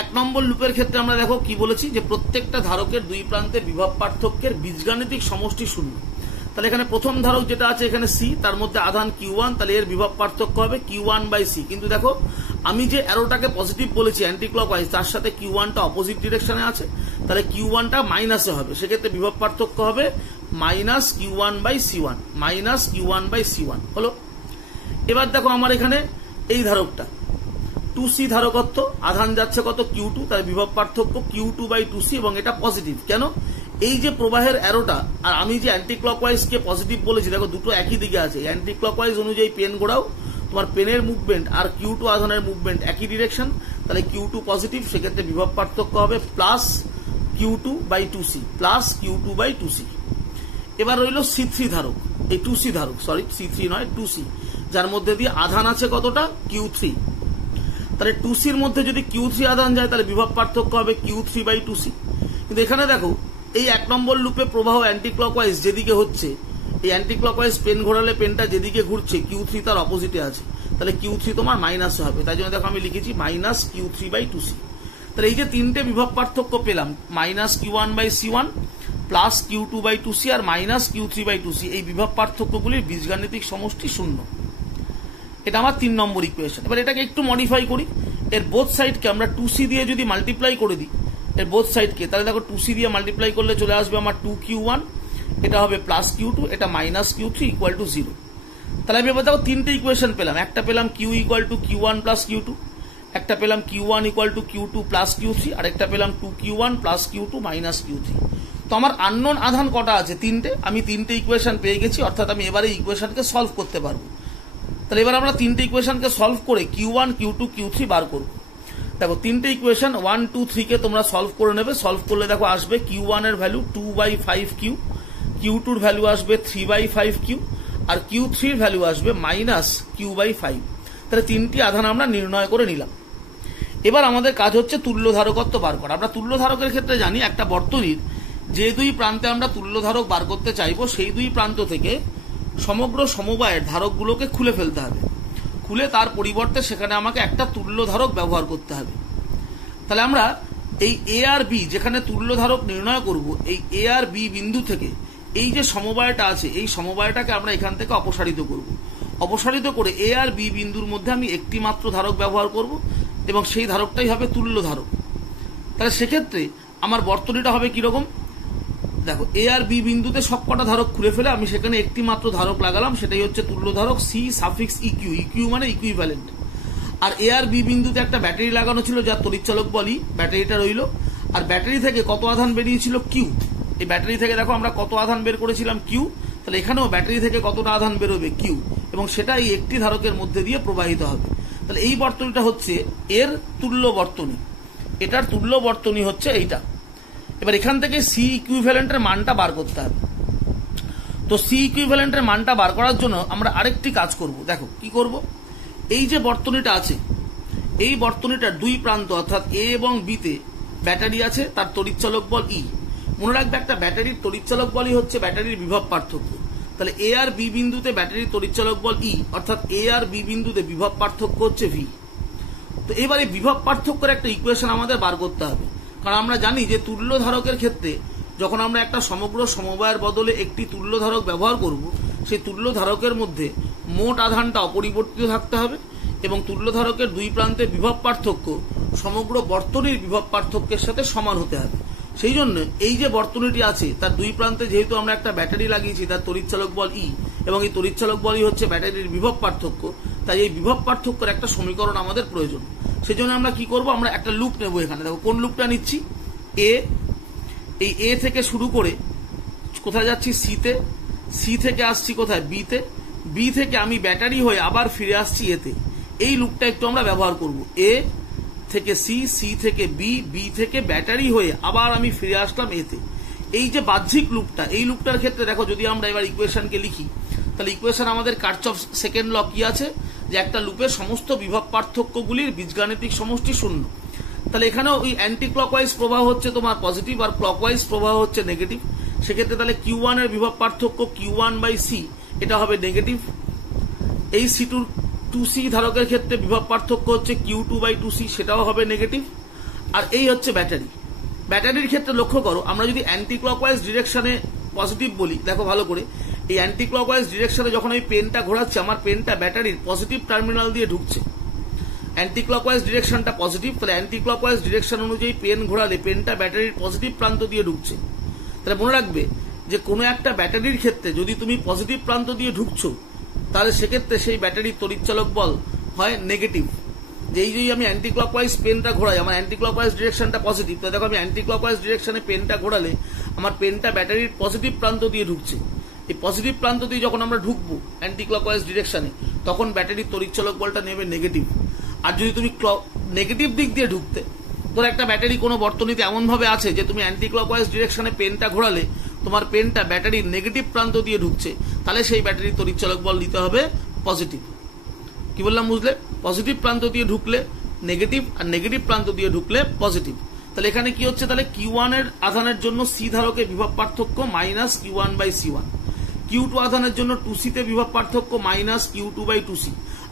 1 নম্বর লুপের ক্ষেত্রে আমরা দেখো কি বলেছি, যে প্রত্যেকটা ধারকের দুই প্রান্তে বিভব পার্থক্যের বীজগাণিতিক সমষ্টি শূন্য। তাহলে এখানে প্রথম ধারক যেটা আছে এখানে সি, তার মধ্যে আধান Q1, তাহলে এর বিভব পার্থক্য হবে Q1/C। কিন্তু দেখো আমি যে অ্যারোটাকে পজিটিভ বলেছি অ্যান্টি ক্লকওয়াইজ, তার সাথে Q1টা অপোজিট ডিরেকশনে আছে, তাহলে Q1টা মাইনাসে হবে। সেক্ষেত্রে বিভব পার্থক্য হবে মাইনাস Q1/C1, মাইনাস Q1/C1 হলো। এবার দেখো আমার এখানে এই ধারকটা 2C ধারকত্ব, আধান যাচ্ছে কত Q2, তার বিভব পার্থক্য Q2/2C এবং এটা পজিটিভ। কেন, এই যে প্রবাহের অ্যারোটা আর আমি যে অ্যান্টি ক্লকওয়াইজ কে পজিটিভ বলেছি, দেখো দুটো একই দিকে আছে। অ্যান্টি ক্লকওয়াইজ অনুযায়ী পেন ঘোরাও, তোমার পেনের মুভমেন্ট আর Q2 আধানের মুভমেন্ট একই ডিরেকশন, তাহলে Q2 পজিটিভ। সেক্ষেত্রে বিভব পার্থক্য হবে প্লাস Q2/2C, প্লাস Q2/2C। এবার রইল C3 ধারক, এই 2C ধারক, সরি C3 নয় 2C, যার মধ্যে দিয়ে আধান আছে কতটা Q3। তাহলে 2Cর মধ্যে যদি Q3 আধান যায় তাহলে বিভব পার্থক্য হবে Q3/2C। কিন্তু এখানে দেখো এই 1 নম্বর লুপে প্রবাহ অ্যান্টি ক্লকওয়াইজ যেদিকে হচ্ছে, এই অ্যান্টি ক্লকওয়াইজ পেন ঘোরালে পেনটা যেদিকে ঘুরছে Q3 তার অপোজিটে আছে, তাহলে Q3 তোমার মাইনাসে হবে। তাই জন্য দেখো আমি লিখেছি মাইনাস Q3/2C। তাহলে এই যে তিনটে বিভব পার্থক্য পেলাম, মাইনাস Q1/C1 প্লাস Q2/2C আর মাইনাস Q3/2C, এই বিভব পার্থক্যগুলির বীজগাণিতিক সমষ্টি শূন্য। এটা আমার 3 নম্বর ইকুয়েশন। এবার এটাকে একটু মডিফাই করি, এর বোথ সাইডকে আমরা 2C দিয়ে যদি মাল্টিপ্লাই করে দিই এর বোথ সাইডকে, তাহলে দেখো 2C দিয়ে মাল্টিপ্লাই করলে চলে আসবে আমার 2Q1, এটা হবে প্লাস Q2, এটা মাইনাস Q3 ইকুয়াল টু 0। তাহলে আমি এবার দেখো তিনটে ইকুয়েশন পেলাম, একটা পেলাম Q equal to Q1 plus Q2, একটা পেলাম Q1 equal to Q2 plus Q3, আর একটা পেলাম 2Q1 plus Q2 minus Q3। তো আমার আননোন আধান কটা আছে, তিনটে। আমি তিনটে ইকুয়েশন পেয়ে গেছি, অর্থাৎ আমি এবারে ইকুয়েশনকে সলভ করতে পারবো। তাহলে এবার আমরা তিনটে ইকুয়েশনকে সলভ করে Q1, Q2, Q3 বার করব। দেখো তিনটে ইকুয়েশন 1, 2, 3 কে তোমরা সলভ করে নেবে। সলভ করলে দেখো আসবে Q1 এর ভ্যালু 2/5Q, Q2 এর ভ্যালু আসবে 3/5Q, আর Q3 এর ভ্যালু আসবে মাইনাস Q/5। তাহলে তিনটি আধান আমরা নির্ণয় করে নিলাম। এবার আমাদের কাজ হচ্ছে তুল্য ধারকত্ব বার করা। আমরা তুল্য ধারকের ক্ষেত্রে জানি একটা বর্তনীর যে দুই প্রান্তে আমরা তুল্য ধারক বার করতে চাইবো সেই দুই প্রান্ত থেকে সমগ্র সমবায়ের ধারকগুলোকে খুলে ফেলতে হবে। খুলে তার পরিবর্তে সেখানে আমাকে একটা তুল্য ধারক ব্যবহার করতে হবে। তাহলে আমরা এই এ আর বি যেখানে তুল্য ধারক নির্ণয় করব, এই এ আর বি বিন্দু থেকে এই যে সমবায়টা আছে এই সমবায়টাকে আমরা এখান থেকে অপসারিত করব। অপসারিত করে এ আর বি বিন্দুর মধ্যে আমি একটি মাত্র ধারক ব্যবহার করব এবং সেই ধারকটাই হবে তুল্য ধারক। তাহলে সেক্ষেত্রে আমার বর্তনীটা হবে কিরকম, দেখো এ আর বি বিন্দুতে সবকটা ধারক খুলে ফেলে আমি সেখানে একটি মাত্র ধারক লাগালাম, সেটাই হচ্ছে তুল্য ধারক সি সাফিক্স ইকিউ। ইকিউ মানে ইকুইভ্যালেন্ট। আর এ আর বি বিন্দুতে একটা ব্যাটারি লাগানো ছিল যার তড়িৎচালক বলি, ব্যাটারিটা রইল। আর ব্যাটারি থেকে কত আধান বেরিয়েছিল কিউ। এই ব্যাটারি থেকে দেখো আমরা কত আধান বের করেছিলাম কিউ, তাহলে এখানেও ব্যাটারি থেকে কতটা আধান বেরোবে কিউ, এবং সেটা এই একটি ধারকের মধ্যে দিয়ে প্রবাহিত হবে। তাহলে এই বর্তনীটা হচ্ছে এর তুল্য বর্তনী, এটার তুল্য বর্তনী হচ্ছে এইটা। এবার এখান থেকে সি ইকুইভ্যালেন্টের মানটা বার করতে হবে। তো সি ইকুইভ্যালেন্টের মানটা বার করার জন্য আমরা আরেকটি কাজ করব। দেখো কি করব, এই যে বর্তনীটা আছে এই বর্তনীটার দুই প্রান্ত অর্থাৎ এ এবং বি তে ব্যাটারি আছে, তার তড়িৎচালক বল ই। মনে রাখবে একটা ব্যাটারির তড়িৎচালক বলই হচ্ছে ব্যাটারির বিভব পার্থক্য। তাহলে এ আর বি বিন্দুতে ব্যাটারির তড়িৎচালক বল ই, অর্থাৎ এ আর বি বিন্দুতে বিভব পার্থক্য হচ্ছে ভি। তো এবারে বিভব পার্থক্যের একটা ইকুয়েশন আমাদের বার করতে হবে, কারণ আমরা জানি যে তুল্য ধারকের ক্ষেত্রে যখন আমরা একটা সমগ্র সমবায়ের বদলে একটি তুল্য ধারক ব্যবহার করব, সেই তুল্য ধারকের মধ্যে মোট আধানটা অপরিবর্তিত থাকতে হবে এবং তুল্য ধারকের দুই প্রান্তে বিভব পার্থক্য সমগ্র বর্তনীর বিভব পার্থক্যের সাথে সমান হতে হবে। সেই জন্য এই যে বর্তনীটি আছে তার দুই প্রান্তে যেহেতু আমরা একটা ব্যাটারি লাগিয়েছি তার তড়িৎচালক বল ই, এবং এই তড়িৎচালক বলই হচ্ছে ব্যাটারির বিভব পার্থক্য, তাই এই বিভব পার্থক্যের একটা সমীকরণ আমাদের প্রয়োজন। সেই জন্য আমরা কি করব, আমরা একটা লুপ নেব। এখানে দেখো কোন লুপটা নিচ্ছি, এ এই এ থেকে শুরু করে কোথায় যাচ্ছি সিতে, সি থেকে আসছি কোথায় বিতে, বি থেকে আমি ব্যাটারি হয়ে আবার ফিরে আসছি এতে। এই লুপটা একটু আমরা ব্যবহার করব। এ থেকে সি, সি থেকে বি, বি থেকে ব্যাটারি হয়ে আবার আমি ফিরে আসলাম এতে। এই যে বাহ্যিক লুপটা, এই লুপটার ক্ষেত্রে দেখো যদি আমরা এবার ইকুয়েশনকে লিখি, তাহলে ইকুয়েশন আমাদের কার্চফ সেকেন্ড ল কি আছে, যে একটা লুপের সমস্ত বিভব পার্থক্যগুলির বীজগাণিতিক সমষ্টি শূন্য। তাহলে এখানেও ওই অ্যান্টি ক্লকওয়াইজ প্রবাহ হচ্ছে তোমার পজিটিভ আর ক্লকওয়াইজ প্রবাহ হচ্ছে নেগেটিভ। সেক্ষেত্রে তাহলে Q1 এর বিভব পার্থক্য Q1/C এটা হবে নেগেটিভ। এই C2C ধারকের ক্ষেত্রে বিভব পার্থক্য হচ্ছে Q2/2C সেটাও হবে নেগেটিভ। আর এই হচ্ছে ব্যাটারি। ব্যাটারির ক্ষেত্রে লক্ষ্য করো, আমরা যদি অ্যান্টি ক্লকওয়াইজ ডিরেকশনে পজিটিভ বলি, দেখো ভালো করে, এই অ্যান্টি ক্লকওয়াইজ ডিরেকশনে যখন আমি পেনটা ঘোরাচ্ছি আমার পেনটা ব্যাটারির পজিটিভ টার্মিনাল দিয়ে ঢুকছে। অ্যান্টি ক্লকওয়াইজ ডিরেকশনটা পজিটিভ, তাহলে অ্যান্টি ক্লকওয়াইজ ডিরেকশন অনুযায়ী পেন ঘোরালে পেনটা ব্যাটারির পজিটিভ প্রান্ত দিয়ে ঢুকছে। তাহলে মনে রাখবে যে কোনো একটা ব্যাটারির ক্ষেত্রে যদি তুমি পজিটিভ প্রান্ত দিয়ে ঢুকছো তাহলে সেক্ষেত্রে সেই ব্যাটারির তড়িৎচালক বল হয় নেগেটিভ। যেই যদি আমি অ্যান্টি ক্লকওয়াইজ পেনটা ঘোরাই, আমার অ্যান্টি ক্লকওয়াইজ ডিরেকশনটা পজিটিভ, তো দেখো আমি অ্যান্টি ক্লকওয়াইজ ডিরেকশনে পেনটা ঘোরালে আমার পেনটা ব্যাটারির পজিটিভ প্রান্ত দিয়ে ঢুকছে। এই পজিটিভ প্রান্ত দিয়ে যখন আমরা ঢুকবো অ্যান্টি ক্লকওয়াইজ ডিরেকশনে তখন ব্যাটারির তড়িৎচালক বলটা নেবে নেগেটিভ। আর যদি তুমি নেগেটিভ দিক দিয়ে ঢুকতে, ধর একটা ব্যাটারি কোনো বর্তনীতে এমন ভাবে আছে যে তুমি অ্যান্টি ক্লকওয়াইজ ডিরেকশনে পেনটা ঘোরালে তোমার পেনটা ব্যাটারির নেগেটিভ প্রান্ত দিয়ে ঢুকছে, তাহলে সেই ব্যাটারির তড়িৎচালক বল দিতে হবে পজিটিভ। কি বললাম বুঝলে? পজিটিভ প্রান্ত দিয়ে ঢুকলে নেগেটিভ আর নেগেটিভ প্রান্ত দিয়ে ঢুকলে পজিটিভ। তাহলে এখানে কি হচ্ছে, তাহলে Q1 এর আধানের জন্য সি ধারকের বিভব পার্থক্য মাইনাস Q1/C1, Q2 আধানের জন্য 2C তে বিভব পার্থক্য মাইনাস Q2/2C।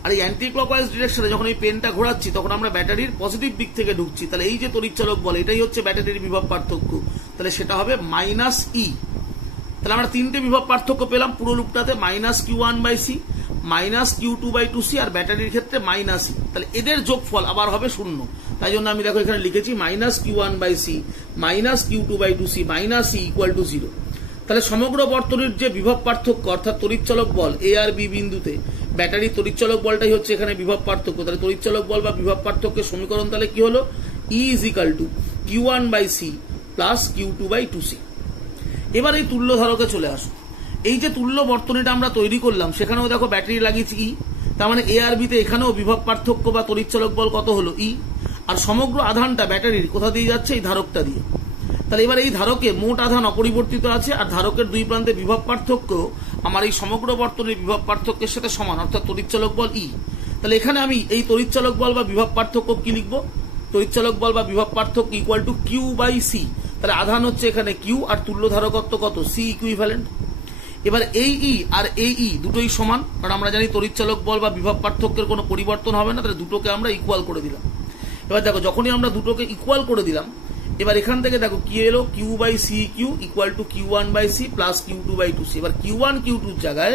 আর এই অ্যান্টি ক্লকওয়াইজ ডিরেকশনে যখন এই পেনটা ঘোরাচ্ছি তখন আমরা ব্যাটারির পজিটিভ দিক থেকে ঢুকছি, তাহলে এই যে তড়িৎচালক বল এটাই হচ্ছে ব্যাটারির বিভব পার্থক্য, তাহলে সেটা হবে মাইনাস ই। তাহলে আমরা তিনটে বিভব পার্থক্য পেলাম পুরো লুপটাতে, মাইনাস Q1/C, মাইনাস Q2/2C আর ব্যাটারির ক্ষেত্রে মাইনাস ই। তাহলে এদের যোগফল আবার হবে শূন্য। তাই জন্য আমি দেখো এখানে লিখেছি minus Q1/C minus Q2/2C minus E equal to 0। তাহলে সমগ্র বর্তনীর যে বিভব পার্থক্য অর্থাৎ তড়িৎচালক বল এ আর বি বিন্দুতে ব্যাটারির তড়িৎচালক বলটাই হচ্ছে এখানে বিভব পার্থক্য। তাহলে তড়িৎচালক বল বা বিভব পার্থক্যের সমীকরণ তাহলে কি হলো, E is equal two Q1/C plus Q2/2C। এবার এই তুল্য ধারকে চলে আসো। এই যে তুল্য বর্তনীটা আমরা তৈরি করলাম সেখানেও দেখো ব্যাটারি লাগিয়েছি ই, তার মানে এ আর বিতে এখানেও বিভব পার্থক্য বা তড়িৎচালক বল কত হলো ই। আর সমগ্র আধানটা ব্যাটারির কোথা দিয়ে যাচ্ছে, এই ধারকটা দিয়ে। তাহলে এবার এই ধারকে মোট আধান অপরিবর্তিত আছে আর ধারকের দুই প্রান্তে বিভব পার্থক্য আমার এই সমগ্র বর্তনীর বিভব পার্থক্যের সাথে সমান, অর্থাৎ তড়িৎচালক বল ই। তাহলে এখানে আমি এই তড়িৎচালক বল বা বিভব পার্থক্য কি লিখবো, তড়িৎচালক বল বা বিভব পার্থক্য ইকুয়াল টু Q/C। তাহলে আধান হচ্ছে এখানে Q আর তুল্য ধারকত্ব কত, C ইকুইভ্যালেন্ট। এবার এই ই আর এই ই দুটোই সমান, কারণ আমরা জানি তড়িৎচালক বল বা বিভব পার্থক্যের কোনো পরিবর্তন হবে না, তাহলে দুটোকে আমরা ইকুয়াল করে দিলাম। এবার দেখো যখনই আমরা দুটোকে ইকুয়াল করে দিলাম, এবার এখান থেকে দেখো কি এলো, Q/CQ equal to Q1/C plus Q2/2C। এবার Q1 Q2 জায়গায়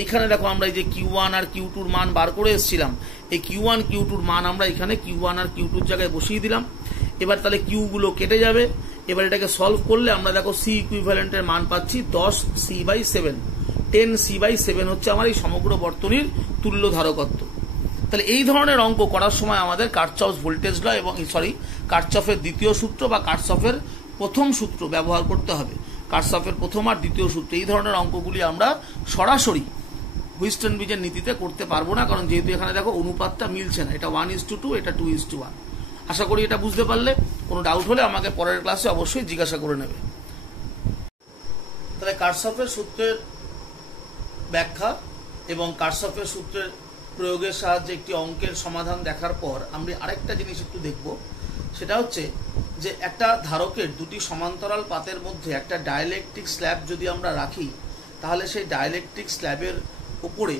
এইখানে দেখো আমরা এই যে Q1 আর Q2 মান বার করে এসেছিলাম, এই Q1 Q2 মান আমরা এখানে Q1 আর Q2 জায়গায় বসিয়ে দিলাম। এবার তাহলে Q গুলো কেটে যাবে। এবার এটাকে সলভ করলে আমরা দেখো C ইকুইভ্যালেন্টের মান পাচ্ছি 10C/7, 10C/7 হচ্ছে আমার এই সমগ্র বর্তনীর তুল্য ধারকত্ব। তাহলে এই ধরনের অঙ্ক করার সময় আমাদের কার্চফ ভোল্টেজ ল এবং কার্চফের দ্বিতীয় সূত্র বা কার্চফের প্রথম সূত্র ব্যবহার করতে হবে। কার্চফের প্রথম আর দ্বিতীয় সূত্র, এই ধরনের অঙ্কগুলি আমরা সরাসরি হুইস্টন ব্রিজের নীতিতে করতে পারবো না, কারণ যেহেতু এখানে দেখো অনুপাতটা মিলছে না, এটা 1:2 এটা 2:1। আশা করি এটা বুঝতে পারলে। কোনো ডাউট হলে আমাকে পরের ক্লাসে অবশ্যই জিজ্ঞাসা করে নেবে। তাহলে কার্চফের সূত্রের ব্যাখ্যা এবং কার্চফের সূত্রের প্রয়োগের সাহায্যে একটি অঙ্কের সমাধান দেখার পর আমরা আরেকটা জিনিস একটু দেখব, সেটা হচ্ছে যে একটা ধারকের দুটি সমান্তরাল পাতের মধ্যে একটা ডাইলেকট্রিক স্ল্যাব যদি আমরা রাখি তাহলে সেই ডাইলেকট্রিক স্ল্যাবের উপরে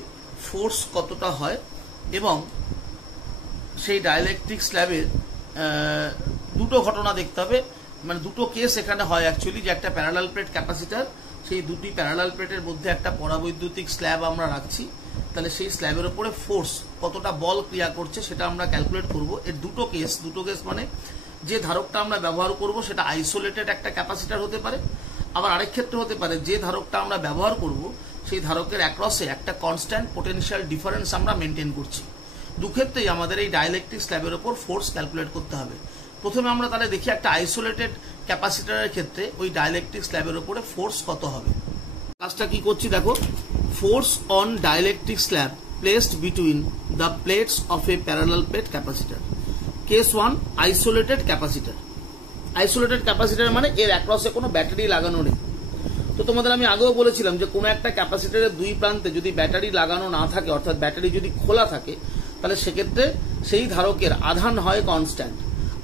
ফোর্স কতটা হয় এবং সেই ডাইলেকট্রিক স্ল্যাবের দুটো ঘটনা দেখতে হবে, মানে দুটো কেস এখানে হয় অ্যাকচুয়ালি, যে একটা প্যারালাল প্লেট ক্যাপাসিটার, সেই দুটি প্যারালাল প্লেটের মধ্যে একটা পরাবৈদ্যুতিক স্ল্যাব আমরা রাখছি, তাহলে সেই স্ল্যাবের উপরে ফোর্স কতটা বল ক্রিয়া করছে সেটা আমরা ক্যালকুলেট করব। এর দুটো কেস মানে যে ধারকটা আমরা ব্যবহার করব সেটা আইসোলেটেড একটা ক্যাপাসিটার হতে পারে, আবার আরেক ক্ষেত্রে হতে পারে যে ধারকটা আমরা ব্যবহার করব সেই ধারকের অ্যাক্রসে একটা কনস্ট্যান্ট পোটেনশিয়াল ডিফারেন্স আমরা মেনটেন করছি। দুক্ষেত্রেই আমাদের এই ডাইলেকট্রিক স্ল্যাবের উপর ফোর্স ক্যালকুলেট করতে হবে। প্রথমে আমরা তাহলে দেখি একটা আইসোলেটেড ক্যাপাসিটরের ক্ষেত্রে ওই ডাইলেকট্রিক স্ল্যাবের উপরে ফোর্স কত হবে। কাজটা কি করছি দেখো, force on dielectric slab placed between the plates of A parallel plate capacitor. Case 1 isolated capacitor. Isolated capacitor মানে এর অ্যাক্রসে কোনো ব্যাটারি লাগানো নেই। তো তোমাদের আমি আগেও বলেছিলাম যে কোনো একটা ক্যাপাসিটরের দুই প্রান্তে যদি ব্যাটারি লাগানো না থাকে, অর্থাৎ ব্যাটারি যদি খোলা থাকে, তাহলে সেক্ষেত্রে সেই ধারকের আধান হয় কনস্ট্যান্ট।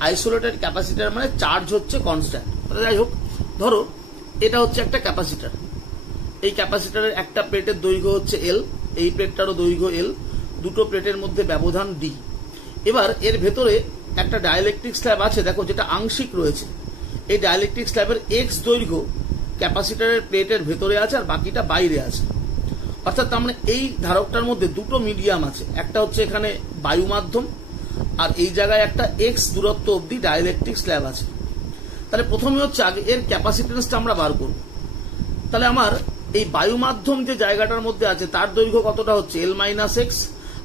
আইসোলেটেড ক্যাপাসিটর মানে চার্জ হচ্ছে কনস্ট্যান্ট। যাই হোক, ধরো এটা হচ্ছে একটা ক্যাপাসিটর। এই ক্যাপাসিটরের একটা প্লেটের দৈর্ঘ্য হচ্ছে এল, এই প্লেটটারও দৈর্ঘ্য এল, দুটো প্লেটের মধ্যে ব্যবধান ডি। এবার এর ভেতরে একটা ডাইলেকট্রিক স্ল্যাব আছে, দেখো, যেটা আংশিক রয়েছে। এই ডাইলেকট্রিক স্ল্যাবের এক্স দৈর্ঘ্য ক্যাপাসিটরের প্লেটের ভেতরে আছে আর বাকিটা বাইরে আছে। অর্থাৎ তার মানে এই ধারকটার মধ্যে দুটো মিডিয়াম আছে, একটা হচ্ছে এখানে বায়ু মাধ্যম আর এই জায়গায় একটা এক্স দূরত্ব অবধি ডাইলেকট্রিক স্ল্যাব আছে। তাহলে প্রথমে হচ্ছে আগে এর ক্যাপাসিটেন্সটা আমরা বার করব। তাহলে আমার এই বায়ু মাধ্যম যে জায়গাটার মধ্যে আছে তার দৈর্ঘ্য কতটা হচ্ছে এল মাইনাস এক্স,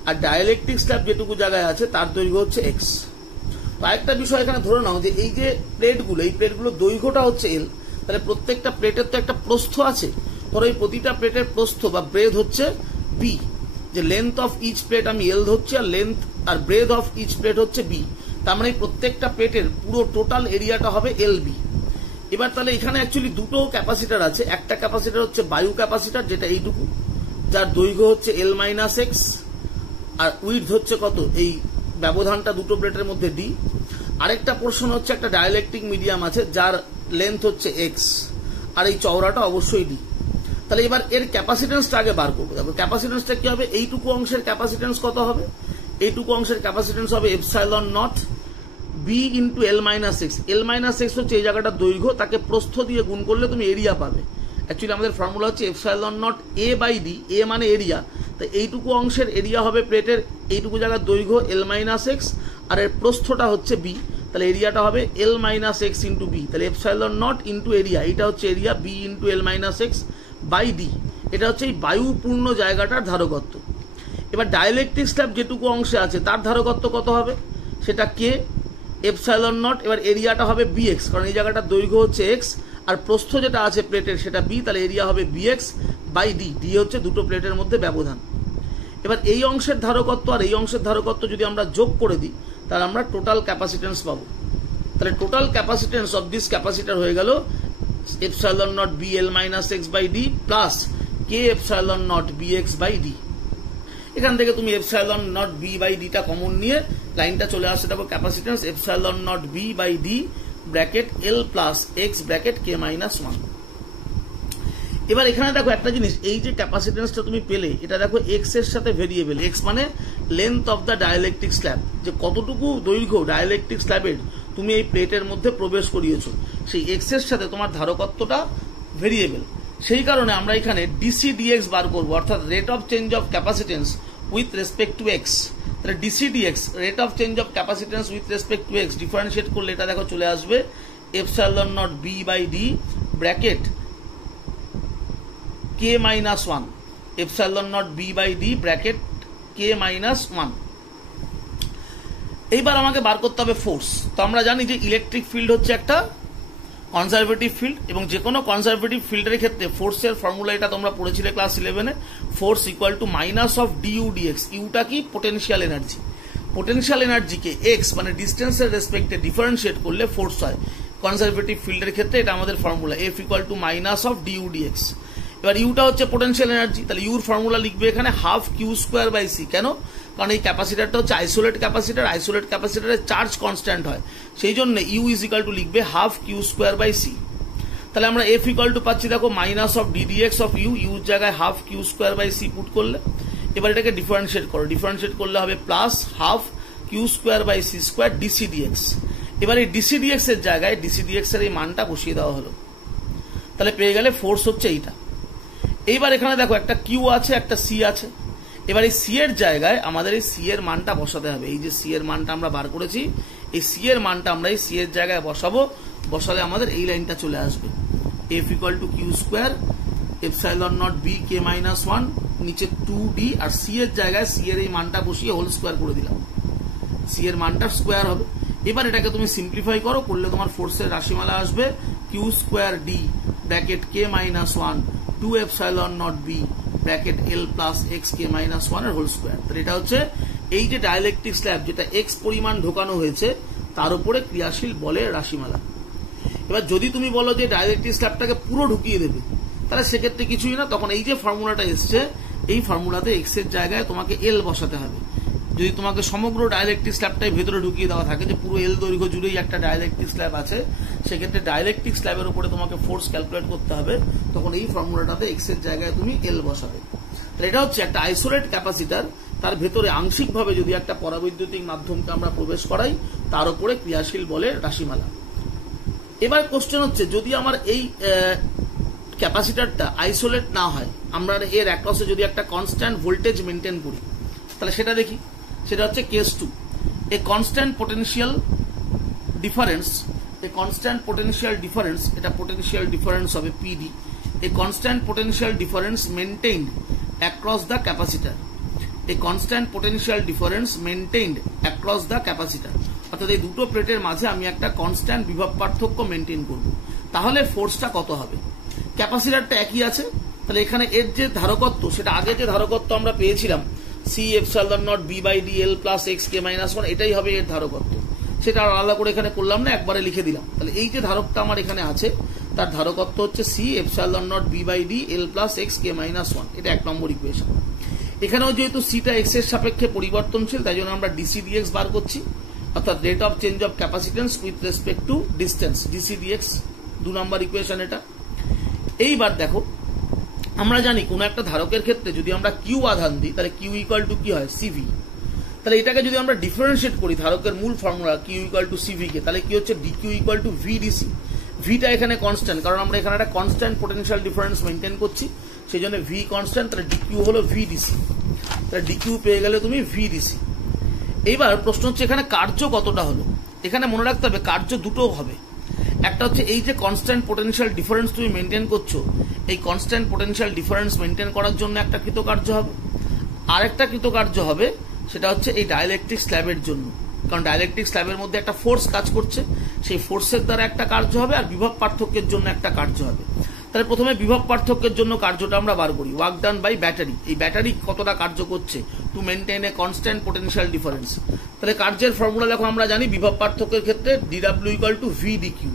আর ডাইলেকট্রিক স্ল্যাব যেটুকু জায়গায় আছে তার দৈর্ঘ্য হচ্ছে এক্স। আরেকটা বিষয় এখানে ধরে নাও যে এই যে প্লেটগুলো, এই প্লেটগুলোর দৈর্ঘ্যটা হচ্ছে এল, তাহলে প্রত্যেকটা প্লেটের তো একটা প্রস্থ আছে। ধরো এই প্রতিটা প্লেটের প্রস্থ বা ব্রেথ হচ্ছে বি, যে লেন্থ অফ ইচ প্লেট আমি এল ধরছি আর লেন্থ আর ব্রেথ অফ ইচ প্লেট হচ্ছে বি। তার মানে প্রত্যেকটা প্লেটের পুরো টোটাল এরিয়াটা হবে এল বি। এবার তাহলে এখানে অ্যাকচুয়ালি দুটো ক্যাপাসিটার আছে। একটা ক্যাপাসিটার হচ্ছে বায়ু ক্যাপাসিটার, যেটা এইটুকু, যার দৈর্ঘ্য হচ্ছে এল মাইনাস এক্স আর উইডথ হচ্ছে কত, এই ব্যবধানটা দুটো প্লেটের মধ্যে ডি। আরেকটা পোর্শন হচ্ছে একটা ডাইলেকট্রিক মিডিয়াম আছে যার লেন্থ হচ্ছে এক্স আর এই চওড়াটা অবশ্যই ডি। তাহলে এবার এর ক্যাপাসিটেন্সটা আগে বার করবো। দেখো ক্যাপাসিটেন্সটা কি হবে, এইটুকু অংশের ক্যাপাসিটেন্স কত হবে, এইটুকু অংশের ক্যাপাসিটেন্স হবে epsilon naught B into L minus X. L minus X হচ্ছে এই জায়গাটার দৈর্ঘ্য, তাকে প্রস্থ দিয়ে গুণ করলে তুমি এরিয়া পাবে। অ্যাকচুয়ালি আমাদের ফর্মুলা হচ্ছে epsilon naught A by D, A মানে এরিয়া। তাই এইটুকু অংশের এরিয়া হবে প্লেটের এইটুকু জায়গার দৈর্ঘ্য এল মাইনাস এক্স আর এর প্রস্থটা হচ্ছে বি, তাহলে এরিয়াটা হবে L minus X into B. তাহলে এপসাইলন নট ইন্টু এরিয়া, এটা হচ্ছে area B into L minus X by D. এটা হচ্ছে এই বায়ুপূর্ণ জায়গাটার ধারকত্ব। এবার ডাইলেকট্রিক স্ল্যাব যেটুকু অংশে আছে তার ধারকত্ব কত হবে, সেটা কে এপসাইলন নট। এবার এরিয়াটা হবে বি এক্স, কারণ এই জায়গাটার দৈর্ঘ্য হচ্ছে এক্স আর প্রস্থ যেটা আছে প্লেটের সেটা বি, তাহলে এরিয়া হবে B X by D. D হচ্ছে দুটো প্লেটের মধ্যে ব্যবধান। এবার এই অংশের ধারকত্ব আর এই অংশের ধারকত্ব যদি আমরা যোগ করে দিই তাহলে আমরা টোটাল ক্যাপাসিটেন্স পাবো। তাহলে total capacitance of this capacitor হয়ে গেল epsilon naught B L minus X by D plus K epsilon naught B X by D. এখান থেকে তুমি এপসাইলন নট বি বাই ডিটা কমন নিয়ে লাইনটা চলে আসছে, দেখো capacitance epsilon naught B by D bracket L plus X bracket K minus 1। এবার এখানে দেখো একটা জিনিস, এই যে ক্যাপাসিটেন্সটা তুমি পেলে এটা দেখো এক্স এর সাথে ভেরিয়েবল। এক্স মানে length of the dielectric slab, যে কতটুকু দৈর্ঘ্য ডাইলেকট্রিক স্ল্যাবের তুমি এই প্লেটের মধ্যে প্রবেশ করিয়েছো, সেই এক্স এর সাথে তোমার ধারকত্বটা ভেরিয়েবল। সেই কারণে আমরা এখানে ডিসি ডিএক্স বার করবো, অর্থাৎ rate of change of capacitance with respect to X. তাহলে DC DX rate of change of capacitance with respect to X differentiate করলে এটা দেখো চলে আসবে epsilon naught B by D bracket K minus 1, epsilon naught B by D bracket K minus 1। এইবার আমাকে বার করতে হবে ফোর্স। তো আমরা জানি যে ইলেকট্রিক ফিল্ড হচ্ছে একটা কনজারভেটিভ ফিল্ড, এবং যে কোনো কনজারভেটিভ ফিল্ডের ক্ষেত্রে ফোর্সের ফর্মুলা এটা তোমরা পড়েছিলে ক্লাস 11-এ, force equal to minus of DU DX. ইউটা কি, পোটেনশিয়াল এনার্জি। পোটেনশিয়াল এনার্জিকে এক্স মানে ডিস্টেন্সের রেসপেক্টে ডিফারেন্সিয়েট করলে ফোর্স হয়। কনজারভেটিভ ফিল্ডের ক্ষেত্রে এটা আমাদের formula, F equal to minus of DU DX. এবার ইউটা হচ্ছে পোটেনশিয়াল এনার্জি, তাহলে ইউর ফর্মুলা লিখবে এখানে half Q square by C. কেন, কারণ এই ক্যাপাসিটারটা হচ্ছে আইসোলেট ক্যাপাসিটার, আইসোলেট ক্যাপাসিটারের চার্জ কনস্ট্যান্ট হয়, সেই জন্য ইউ ইজ ইকাল টু লিখবে half Q square by c. তাহলে আমরা এফ ইকাল টু পাচ্ছি দেখো minus of d d x of u, ইউর জায়গায় half Q square by c put করলে। এবার এটাকে ডিফারেন্সিয়েট করো, ডিফারেন্সিয়েট করলে হবে plus half Q square by c square DC d x. এবার এই ডিসি ডিএক্স এর জায়গায় ডিসি ডিএক্স এর এই মানটা বসিয়ে দেওয়া হলো, তাহলে পেয়ে গেলে ফোর্স হচ্ছে এইটা। এইবার এখানে দেখো একটা কিউ আছে একটা সি আছে। এবার এই সি এর জায়গায় আমাদের এই সি এর মানটা বসাতে হবে। এই যে সি এর মানটা আমরা বার করেছি, এই সি এর মানটা আমরা এই সি এর জায়গায় বসাবো। বসালে আমাদের এই লাইনটা চলে আসবে, F equal to Q square epsilon naught B K minus 1 নিচে 2d, আর সি এর জায়গায় সি এর এই মানটা বসিয়ে হোল স্কোয়ার করে দিলাম। সি এর মানটা স্কোয়ার হবে। এবার এটাকে তুমি সিম্পলিফাই করো, করলে তোমার ফোর্সের রাশিমালা আসবে Q square D bracket K minus 1 2 epsilon naught B bracket L plus X K minus 1 এর হোল স্কোয়ার। তাহলে এটা হচ্ছে এই যে ডাইলেকট্রিক স্ল্যাব যেটা এক্স পরিমাণ ঢোকানো হয়েছে তার উপরে ক্রিয়াশীল বলের রাশিমালা। এবার যদি তুমি বলো যে ডাইলেকট্রিক স্ল্যাবটাকে পুরো ঢুকিয়ে দেবে, তাহলে সেক্ষেত্রে কিছুই না, তখন এই যে ফর্মুলাটা এসছে এই ফর্মুলাতে এক্স এর জায়গায় তোমাকে এল বসাতে হবে। যদি তোমাকে সমগ্র ডাইলেকট্রিক স্ল্যাবটাই ভেতরে ঢুকিয়ে দেওয়া থাকে যে পুরো এল দৈর্ঘ্য জুড়েই একটা ডাইলেকট্রিক স্ল্যাব আছে, সেক্ষেত্রে ডাইলেকট্রিক স্ল্যাবের উপরে তোমাকে ফোর্স ক্যালকুলেট করতে হবে, তখন এই ফর্মুলাটাতে এক্স এর জায়গায় তুমি এল বসাবে। তাহলে এটা হচ্ছে একটা আইসোলেট ক্যাপাসিটার, তার ভেতরে আংশিকভাবে যদি একটা পরাবৈদ্যুতিক মাধ্যমকে আমরা প্রবেশ করাই তার উপরে ক্রিয়াশীল বলের রাশিমালা। এবার কোশ্চেন হচ্ছে যদি আমার এই ক্যাপাসিটারটা আইসোলেট না হয়, আমরা এর অ্যাক্রসে যদি একটা কনস্ট্যান্ট ভোল্টেজ মেনটেন করি, তাহলে সেটা দেখি। সেটা হচ্ছে case 2, a constant potential difference, এটা পোটেনশিয়াল ডিফারেন্স হবে PD, a constant potential difference maintained across the capacitor, অর্থাৎ এই দুটো প্লেটের মাঝে আমি একটা কনস্ট্যান্ট বিভব পার্থক্য মেনটেন করব, তাহলে ফোর্সটা কত হবে? ক্যাপাসিটারটা একই আছে, তাহলে এখানে এর যে ধারকত্ব, সেটা আগে যে ধারকত্ব আমরা পেয়েছিলাম C epsilon naught B by D L plus X K minus 1, এটাই হবে এর ধারকত্ব। সেটা আলাদা করে এখানে করলাম না, একবারে লিখে দিলাম। তাহলে এই যে ধারকটা আমার এখানে আছে তার ধারকত্ব হচ্ছে C epsilon naught B by D L plus X K minus 1, এটা 1 নম্বর ইকুয়েশন। এখানেও যেহেতু সিটা এক্স এর সাপেক্ষে পরিবর্তনশীল, তাই জন্য আমরা ডিসি ডিএক্স বার করছি, অর্থাৎ rate of change of capacitance with respect to distance, DC DX 2 number equation এটা। এইবার দেখো, আমরা জানি কোন একটা ধারকের ক্ষেত্রে যদি আমরা কিউ আধান দিই তাহলে কিউ ইকুয়াল টু কি হয়? সিভি। তাহলে এটাকে যদি আমরা ডিফারেন্সিয়েট করি ধারকের মূল formula q equal to c v কে, তাহলে কি হচ্ছে? D q equal to v d c. ভিটা এখানে কনস্ট্যান্ট, কারণ আমরা এখানে একটা কনস্ট্যান্ট পোটেনশিয়াল ডিফারেন্স মেনটেন করছি, সেই জন্য ভি কনস্ট্যান্ট, তাহলে ডিকিউ হলো ভি ডিসি। তাহলে ডিকিউ পেয়ে গেলে তুমি ভি ডিসি। এইবার প্রশ্ন হচ্ছে এখানে কার্য কতটা হলো? এখানে মনে রাখতে হবে কার্য দুটো হবে, একটা হচ্ছে এই যে কনস্ট্যান্ট পোটেনশিয়াল ডিফারেন্স তুমি মেনটেন করছো, এই কনস্ট্যান্ট পোটেনশিয়াল ডিফারেন্স মেনটেন করার জন্য একটা কৃতকার্য হবে, আর একটা কৃতকার্য হবে সেটা হচ্ছে এই ডাইলেকট্রিক স্ল্যাবের জন্য, কারণ ডাইলেকট্রিক স্ল্যাবের মধ্যে একটা ফোর্স কাজ করছে, সেই ফোর্সের দ্বারা একটা কার্য হবে, আর বিভব পার্থক্যের জন্য একটা কার্য হবে। তাহলে প্রথমে বিভব পার্থক্যের জন্য কার্যটা আমরা বার করি, ওয়ার্ক ডান বাই ব্যাটারি। এই ব্যাটারি কতটা কার্য করছে to maintain a constant potential difference. তাহলে কার্যের ফর্মুলা দেখো, আমরা জানি বিভব পার্থক্যের ক্ষেত্রে DW equal to V DQ,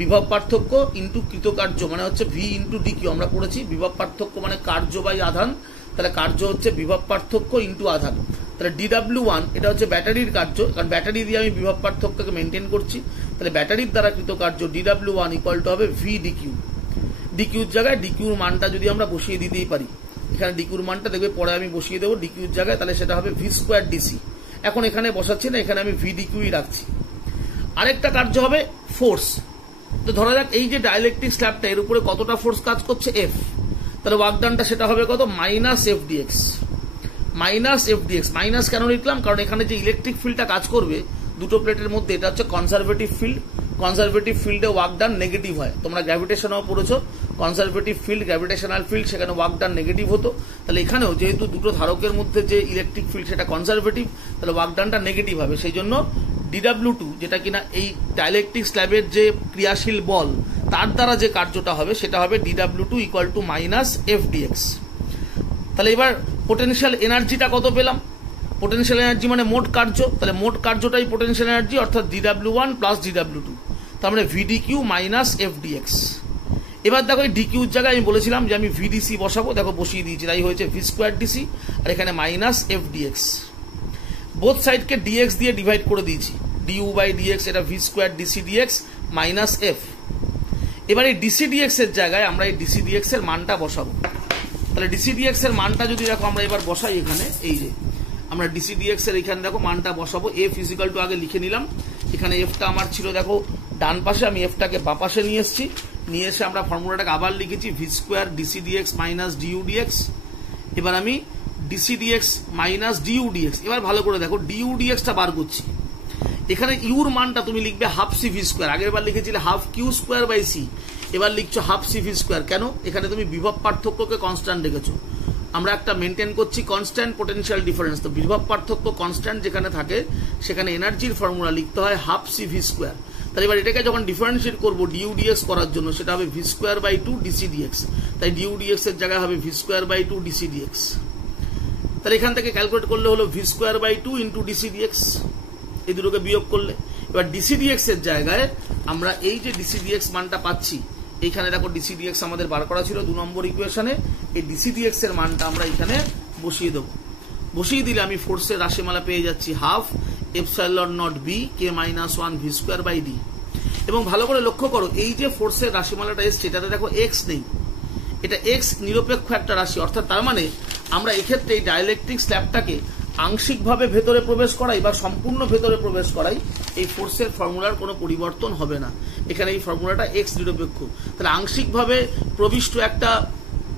বিভব পার্থক্য ইন্টু কৃতকার্য মানে হচ্ছে ভি ইন্টু ডিকিউ। আমরা পড়েছি বিভব পার্থক্য মানে কার্য বাই আধান, তাহলে কার্য হচ্ছে বিভব পার্থক্য ইন্টু আধান। তাহলে DW1 এটা হচ্ছে ব্যাটারির কার্য, কারণ ব্যাটারি দিয়ে আমি বিভব পার্থক্যকে মেনটেন করছি, তাহলে ব্যাটারির দ্বারা কৃতকার্য DW1 ইকুয়াল টু হবে ভি ডিকিউ। ডিকিউর জায়গায় ডিকিউর মানটা যদি আমরা বসিয়ে দিতেই পারি, এখানে ডিকিউর মানটা দেখবে পরে আমি বসিয়ে দেবো ডিকিউর জায়গায়, তাহলে সেটা হবে ভি স্কোয়ার ডিসি। এখন এখানে বসাচ্ছি না, এখানে আমি ভি ডিকিউই রাখছি। আরেকটা কার্য হবে ফোর্স। তো ধরা যাক এই যে ডাইলেকট্রিক স্ল্যাবটা, এর উপরে কতটা ফোর্স কাজ করছে? এফ। তাহলে ওয়ার্কডানটা সেটা হবে কত? Minus F DX. Minus F DX. Minus কেন লিখলাম? কারণ এখানে যে ইলেকট্রিক ফিল্ডটা কাজ করবে দুটো প্লেটের মধ্যে, এটা হচ্ছে কনজারভেটিভ ফিল্ড। কনজারভেটিভ ফিল্ডে ওয়ার্কডান নেগেটিভ হয়, তোমরা গ্র্যাভিটেশনও পড়েছো, কনজারভেটিভ ফিল্ড, গ্র্যাভিটেশনাল ফিল্ড, সেখানে ওয়ার্কডান নেগেটিভ হতো। তাহলে এখানেও যেহেতু দুটো ধারকের মধ্যে যে ইলেকট্রিক ফিল্ড সেটা কনজারভেটিভ, তাহলে ওয়ার্কডানটা নেগেটিভ হবে। সেই জন্য DW2 যেটা কিনা এই ডাইলেকট্রিক স্ল্যাবের যে ক্রিয়াশীল বল তার দ্বারা যে কার্যটা হবে সেটা হবে DW2 equal to minus F DX. তাহলে এবার পোটেনশিয়াল এনার্জিটা কত পেলাম? পোটেনশিয়াল এনার্জি মানে মোট কার্য, তাহলে মোট কার্যটাই পোটেনশিয়াল এনার্জি, অর্থাৎ DW1 প্লাস DW2, তার মানে VDQ মাইনাস এফ ডিএক্স। এবার দেখো এই ডিকিউর জায়গায় আমি বলেছিলাম যে আমি ভিডিসি বসাবো, দেখো বসিয়ে দিয়েছি, তাই হয়েছে ভি স্কোয়ার ডিসি, আর এখানে মাইনাস এফ ডিএক্স। বোথ সাইডকে ডিএক্স দিয়ে ডিভাইড করে দিয়েছি, ডিউ বাই ডিএক্স, এটা v square DC dx minus f. এবার এই ডিসি ডিএক্স এর জায়গায় আমরা এই ডিসি ডিএক্স এর মানটা বসাবো। তাহলে ডিসি ডিএক্স এর মানটা যদি দেখো আমরা এবার বসাই এখানে, এই যে আমরা ডিসি ডিএক্স এর এখানে দেখো মানটা বসাবো। এফ ইজিক্যাল টু আগে লিখে নিলাম, এখানে এফটা আমার ছিল দেখো ডান পাশে, আমি এফটাকে বাঁ পাশে নিয়ে এসেছি, নিয়ে এসে আমরা ফর্মুলাটাকে আবার লিখেছি V square DC dx minus DU DX. এবার আমি DC dx minus DU DX, এবার ভালো করে দেখো ডিউ ডিএক্সটা বার করছি। এখানে ইউর মানটা তুমি লিখবে হাফ সি ভি স্কোয়ার, আগের বার লিখেছিলে half Q square by c, এবার লিখছো হাফ সি ভি স্কোয়ার। কেন? এখানে তুমি বিভব পার্থক্যকে কনস্ট্যান্ট রেখেছো, আমরা একটা মেনটেন করছি কনস্ট্যান্ট পোটেনশিয়াল ডিফারেন্স। তো বিভব পার্থক্য কনস্ট্যান্ট যেখানে থাকে সেখানে এনার্জির ফর্মুলা লিখতে হয় হাফ সি ভি স্কোয়ার। তাহলে এবার এটাকে যখন ডিফারেন্সিয়েট করবো ডিউ ডিএক্স করার জন্য সেটা হবে V square by two DC DX. তাই ডিউ ডিএক্স এর জায়গায় হবে V square by two DC DX. তাহলে এখান থেকে ক্যালকুলেট করলে হলো V square by two into DC DX, এই দুটোকে বিয়োগ করলে এবার ডিসি ডিএক্স এর জায়গায় আমরা এই যে ডিসি ডিএক্স মানটা পাচ্ছি, এইখানে দেখো ডিসি ডিএক্স আমাদের বার করা ছিল 2 নম্বর ইকুয়েশনে, এই ডিসি ডিএক্স এর মানটা আমরা এখানে বসিয়ে দেবো। বসিয়ে দিলে আমি ফোর্সের রাশিমালা পেয়ে যাচ্ছি half epsilon naught B K minus 1 V square by D. এবং ভালো করে লক্ষ্য করো এই যে ফোর্সের রাশিমালাটা এসছে এটাতে দেখো এক্স নেই, এটা এক্স নিরপেক্ষ একটা রাশি, অর্থাৎ তার মানে আমরা এক্ষেত্রে এই ডাইলেকট্রিক স্ল্যাবটাকে আংশিকভাবে ভেতরে প্রবেশ করাই বা সম্পূর্ণ ভেতরে প্রবেশ করাই, এই ফোর্সের ফর্মুলার কোনো পরিবর্তন হবে না। এখানে এই ফর্মুলাটা এক্স নিরপেক্ষ। তাহলে আংশিকভাবে প্রবিষ্ট একটা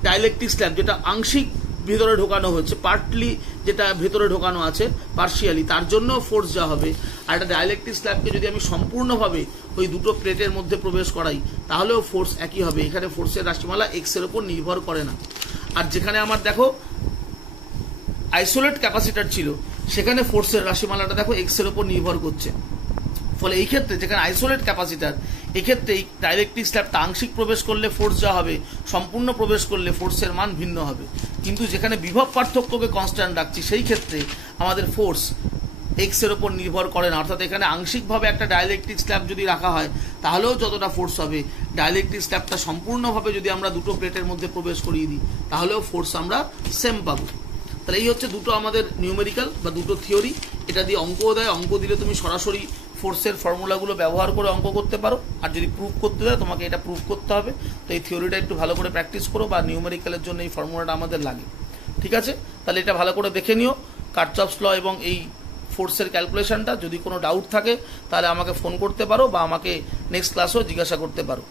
ডাইলেকট্রিক স্ল্যাব যেটা আংশিক ভেতরে ঢোকানো হচ্ছে, পার্টলি যেটা ভেতরে ঢোকানো আছে পার্শিয়ালি, তার জন্য ফোর্স যা হবে। আর একটা ডাইলেকট্রিক স্ল্যাবকে যদি আমি সম্পূর্ণভাবে ওই দুটো প্লেটের মধ্যে প্রবেশ করাই তাহলেও ফোর্স একই হবে। এখানে ফোর্সের রাশিমালা এক্স এর উপর নির্ভর করে না। আর যেখানে আমার দেখো আইসোলেট ক্যাপাসিটার ছিল সেখানে ফোর্সের রাশিমালাটা দেখো এক্স এর উপর নির্ভর করছে। ফলে এই ক্ষেত্রে যেখানে আইসোলেট ক্যাপাসিটার, এক্ষেত্রে এই ডাইলেকট্রিক স্ল্যাবটা আংশিক প্রবেশ করলে ফোর্স যা হবে, সম্পূর্ণ প্রবেশ করলে ফোর্সের মান ভিন্ন হবে। কিন্তু যেখানে বিভব পার্থক্যকে কনস্ট্যান্ট রাখছি সেই ক্ষেত্রে আমাদের ফোর্স এক্স এর উপর নির্ভর করে না। অর্থাৎ এখানে আংশিকভাবে একটা ডাইলেকট্রিক স্ল্যাব যদি রাখা হয় তাহলেও যতটা ফোর্স হবে, ডাইলেকট্রিক স্ল্যাবটা সম্পূর্ণভাবে যদি আমরা দুটো প্লেটের মধ্যে প্রবেশ করিয়ে দিই তাহলেও ফোর্স আমরা সেম পাবো। তাহলে এই হচ্ছে দুটো আমাদের নিউমেরিক্যাল বা দুটো থিওরি। এটা দিয়ে অঙ্কও দেয়, অঙ্ক দিলে তুমি সরাসরি ফোর্সের ফর্মুলাগুলো ব্যবহার করে অঙ্ক করতে পারো। আর যদি প্রুভ করতে দেয় তোমাকে এটা প্রুভ করতে হবে। তো এই থিওরিটা একটু ভালো করে প্র্যাকটিস করো, বা নিউমেরিক্যালের জন্য এই ফর্মুলাটা আমাদের লাগে। ঠিক আছে, তাহলে এটা ভালো করে দেখে নিও কার্চফস ল এবং এই ফোর্সের ক্যালকুলেশনটা। যদি কোনো ডাউট থাকে তাহলে আমাকে ফোন করতে পারো বা আমাকে নেক্সট ক্লাসেও জিজ্ঞাসা করতে পারো।